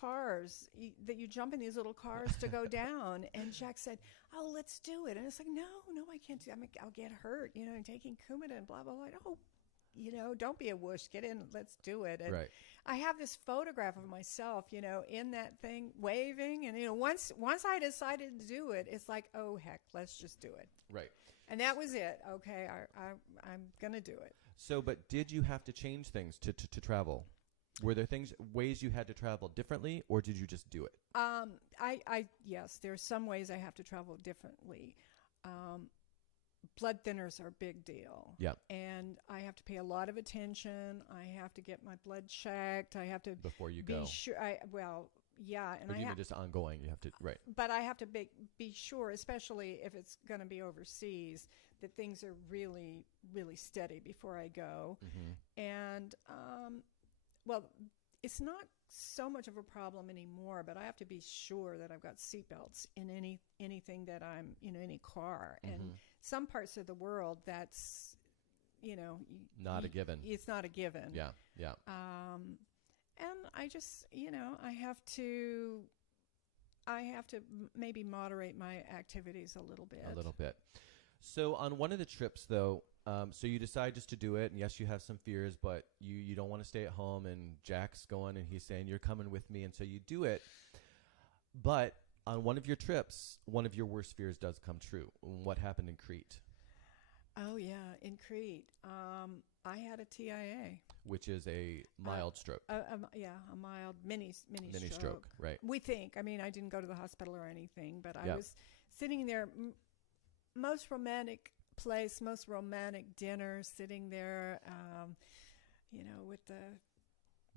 cars that you jump in these little cars to go down. And Jack said, "Oh, let's do it." And it's like, no, I can't do it. I'll get hurt, you know, taking Coumadin and blah, blah, blah. Oh, you know, don't be a wuss. Get in. Let's do it. And Right. I have this photograph of myself, you know, in that thing waving. And, you know, once I decided to do it, it's like, oh, heck, let's just do it. Right. And that was it. Okay, I'm going to do it. So, but did you have to change things to travel? Were there ways you had to travel differently, or did you just do it? Yes, there's some ways I have to travel differently. Blood thinners are a big deal. Yeah. And I have to pay a lot of attention. I have to get my blood checked. I have to Before you be go. sure. Yeah, and Or even just ongoing, you have to, right. But I have to be sure, especially if it's going to be overseas, that things are really, really steady before I go. Mm-hmm. And well, it's not so much of a problem anymore, but I have to be sure that I've got seatbelts in anything that I'm, you know, any car. Mm-hmm. And some parts of the world, that's, you know, Not a given. It's not a given. Yeah, yeah. And I just, you know, I have to maybe moderate my activities a little bit. A little bit. So on one of the trips, though, so you decide just to do it, and yes, you have some fears, but you don't want to stay at home, and Jack's going, and he's saying, you're coming with me, and so you do it. But on one of your trips, one of your worst fears does come true. What happened in Crete? Oh, yeah, in Crete. I had a TIA. Which is a mild stroke. A mild mini stroke. Right. We think. I mean, I didn't go to the hospital or anything, but I Yeah. was sitting there, most romantic place, most romantic dinner, sitting there, you know, with the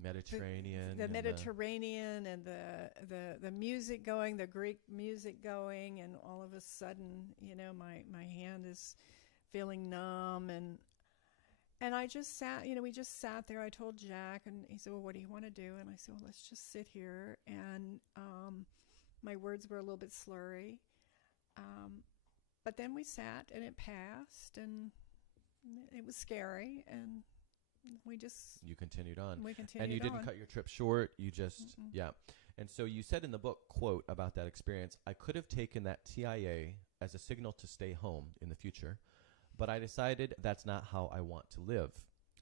Mediterranean. the and Mediterranean and the music going, the Greek music going, and all of a sudden, you know, my hand is feeling numb, and I just sat, you know, we just sat there. I told Jack, and he said, well, what do you want to do? And I said, well, let's just sit here. And my words were a little bit slurry. But then we sat, and it passed, and it was scary, and you continued on. We continued and you didn't on. cut your trip short. You just, Mm-mm. yeah. And so you said in the book, quote, about that experience, I could have taken that TIA as a signal to stay home in the future, but I decided that's not how I want to live.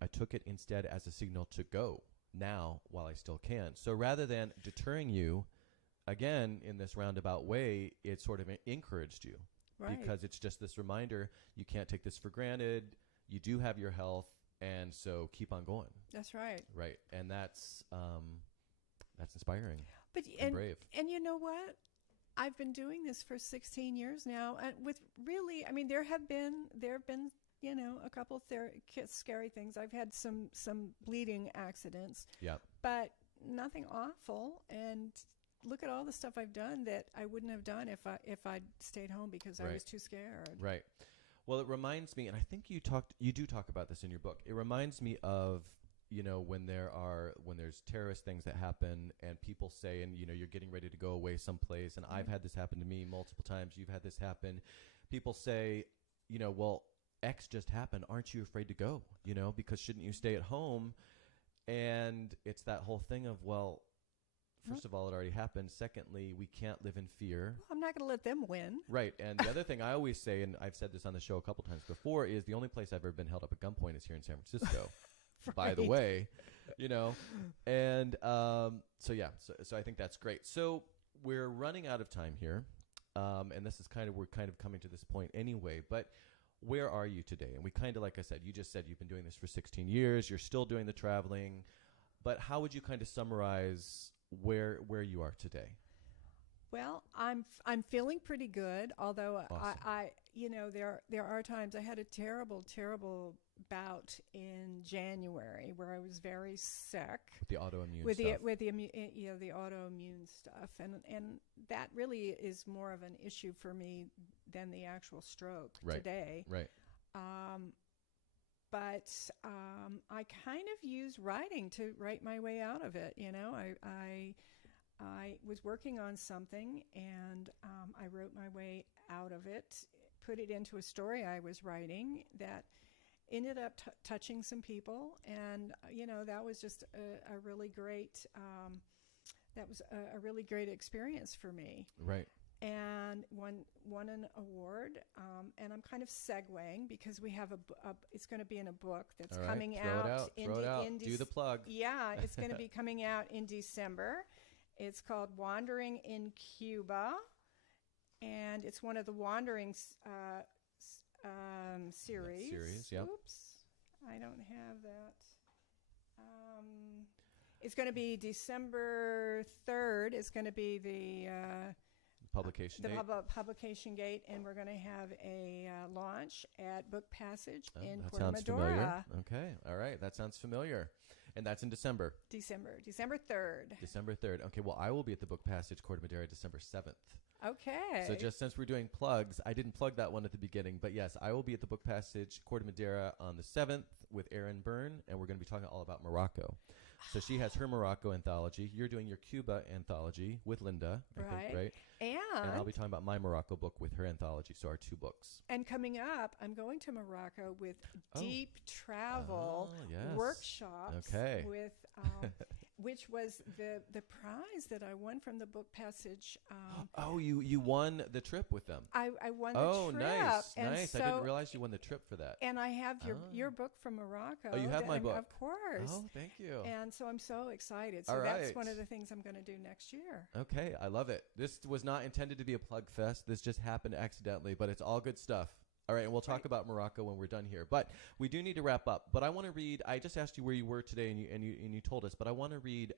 I took it instead as a signal to go now while I still can. So rather than deterring you, again, in this roundabout way, it sort of encouraged you. Right. Because it's just this reminder, you can't take this for granted. You do have your health, and so keep on going. That's right. Right. And that's inspiring And brave. And you know what? I've been doing this for 16 years now, and with really, I mean, there have been, you know, a couple scary things. I've had some bleeding accidents. Yeah. But nothing awful. And look at all the stuff I've done that I wouldn't have done if I'd stayed home because I was too scared. Right. Well, it reminds me, and I think you do talk about this in your book. It reminds me of when there's terrorist things that happen and people say, and you're getting ready to go away someplace, and I've had this happen to me multiple times, you've had this happen, people say, well, X just happened, aren't you afraid to go, because shouldn't you stay at home? And it's that whole thing of, well, first of all, it already happened. Secondly, we can't live in fear. Well, I'm not going to let them win. Right. And the other thing I always say, and I've said this on the show a couple times before, is the only place I've ever been held up at gunpoint is here in San Francisco. Right. By the way, and so I think that's great. So we're running out of time here, and this is we're kind of coming to this point anyway. But where are you today? And we kind of, like I said, you just said you've been doing this for 16 years. You're still doing the traveling, but how would you kind of summarize where you are today? Well, I'm feeling pretty good, although Awesome. I there are times. I had a terrible bout in January where I was very sick With the autoimmune with stuff. the autoimmune stuff, and that really is more of an issue for me than the actual stroke today. Right. But I kind of use writing to write my way out of it. I was working on something, and I wrote my way out of it, put it into a story I was writing that ended up touching some people, and that was just a really great a really great experience for me. Right. And won an award, and I'm kind of segueing because we have it's going to be in a book that's coming out. Throw it out. Do the plug. Yeah, it's going to be coming out in December. It's called Wandering in Cuba, and it's one of the Wandering series. Yeah. Oops, I don't have that. It's going to be December 3rd. It's going to be the publication date. Publication date, and we're going to have a launch at Book Passage in that Puerto sounds Madera. familiar. Okay, all right, that sounds familiar. And that's in December. December 3rd. December 3rd. Okay, well, I will be at the Book Passage, Puerto Madera, December 7th. Okay. So just since we're doing plugs, I didn't plug that one at the beginning, but yes, I will be at the Book Passage, Puerto Madera on the 7th with Erin Byrne, and we're going to be talking all about Morocco. So she has her Morocco anthology. You're doing your Cuba anthology with Linda, I think, right? And I'll be talking about my Morocco book with her anthology, so our 2 books. And coming up, I'm going to Morocco with deep travel workshops with which was the prize that I won from the Book Passage. You won the trip with them. I won the trip. Nice. So, I didn't realize you won the trip for that. And I have your book from Morocco. Oh, you have my book? Of course. Oh, thank you. And so I'm so excited. So that's one of the things I'm going to do next year. Okay, I love it. This was not intended to be a plug fest. This just happened accidentally, but it's all good stuff. All right, and we'll talk about Morocco when we're done here. But we do need to wrap up. But I want to read. I just asked you where you were today, and you told us. But I want to read.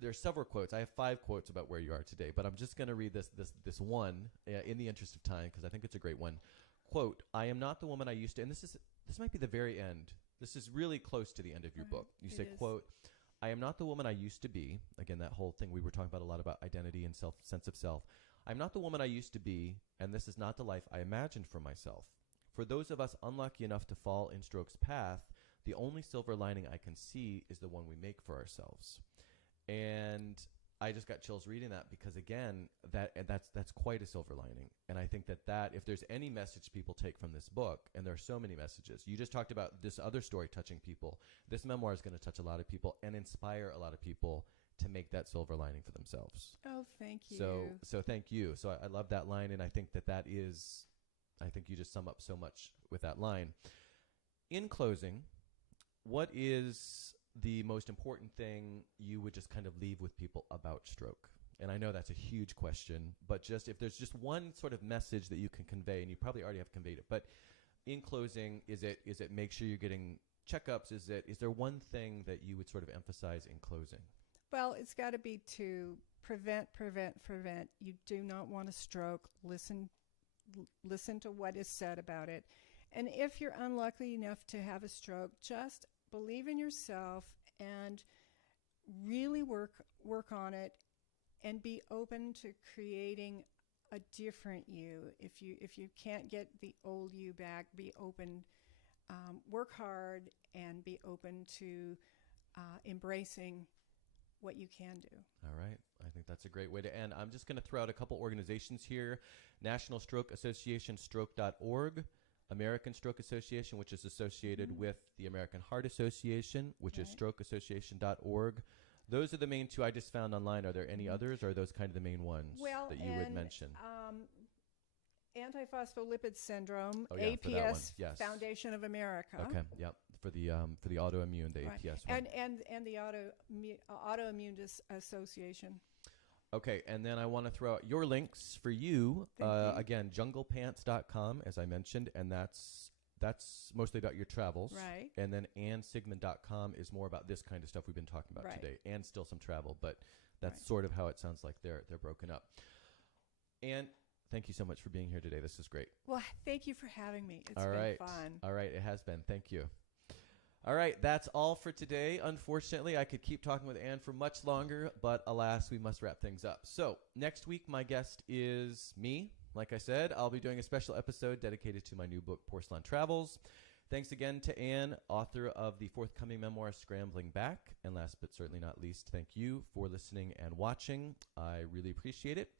There's several quotes. I have 5 quotes about where you are today. But I'm just going to read this one in the interest of time because I think it's a great one. Quote: "I am not the woman I used to." And this might be the very end. This is really close to the end of your book. You say, "Quote: I am not the woman I used to be." Again, that whole thing we were talking about a lot about identity and sense of self. "I'm not the woman I used to be, and this is not the life I imagined for myself. For those of us unlucky enough to fall in stroke's path, the only silver lining I can see is the one we make for ourselves." And I just got chills reading that because, again, that's quite a silver lining. And I think that if there's any message people take from this book, and there are so many messages. You just talked about this other story touching people. This memoir is going to touch a lot of people and inspire a lot of people to make that silver lining for themselves. Oh, thank you. So thank you. So I love that line, and I think that is, I think you just sum up so much with that line. In closing, what is the most important thing you would just kind of leave with people about stroke? And I know that's a huge question, but just if there's just one sort of message that you can convey, and you probably already have conveyed it, but in closing, is it make sure you're getting checkups? Is there one thing that you would sort of emphasize in closing? Well, it's got to be to prevent. You do not want a stroke. Listen to what is said about it. And if you're unlucky enough to have a stroke, just believe in yourself and really work on it, and be open to creating a different you. If you can't get the old you back, be open work hard and be open to embracing what you can do. All right. I think that's a great way to end. I'm just going to throw out a couple organizations here. National Stroke Association, stroke.org. American Stroke Association, which is associated with the American Heart Association, which is strokeassociation.org. Those are the main two I just found online. Are there any others, or are those kind of the main ones that you would mention? Antiphospholipid syndrome, for that one. APS Yes. Foundation of America. Okay, yep. For the autoimmune, the APS one. And the autoimmune association. Okay, and then I want to throw out your links for you. Again, junglepants.com, as I mentioned, and that's mostly about your travels. Right. And then annsigmon.com is more about this kind of stuff we've been talking about today, and still some travel, but that's sort of how it sounds like they're broken up. And thank you so much for being here today. This is great. Well, thank you for having me. It's been fun. All right, it has been. Thank you. All right, that's all for today. Unfortunately, I could keep talking with Anne for much longer, but alas, we must wrap things up. So next week, my guest is me. Like I said, I'll be doing a special episode dedicated to my new book, Porcelain Travels. Thanks again to Anne, author of the forthcoming memoir, Scrambling Back. And last but certainly not least, thank you for listening and watching. I really appreciate it.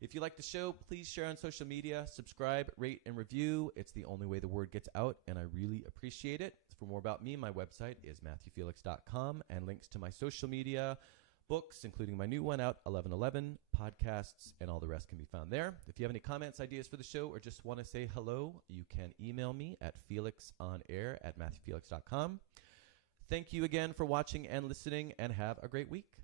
If you like the show, please share on social media, subscribe, rate, and review. It's the only way the word gets out, and I really appreciate it. For more about me, my website is MatthewFelix.com, and links to my social media, books, including my new one out, 1111, podcasts, and all the rest can be found there. If you have any comments, ideas for the show, or just want to say hello, you can email me at felixonair@MatthewFelix.com. Thank you again for watching and listening, and have a great week.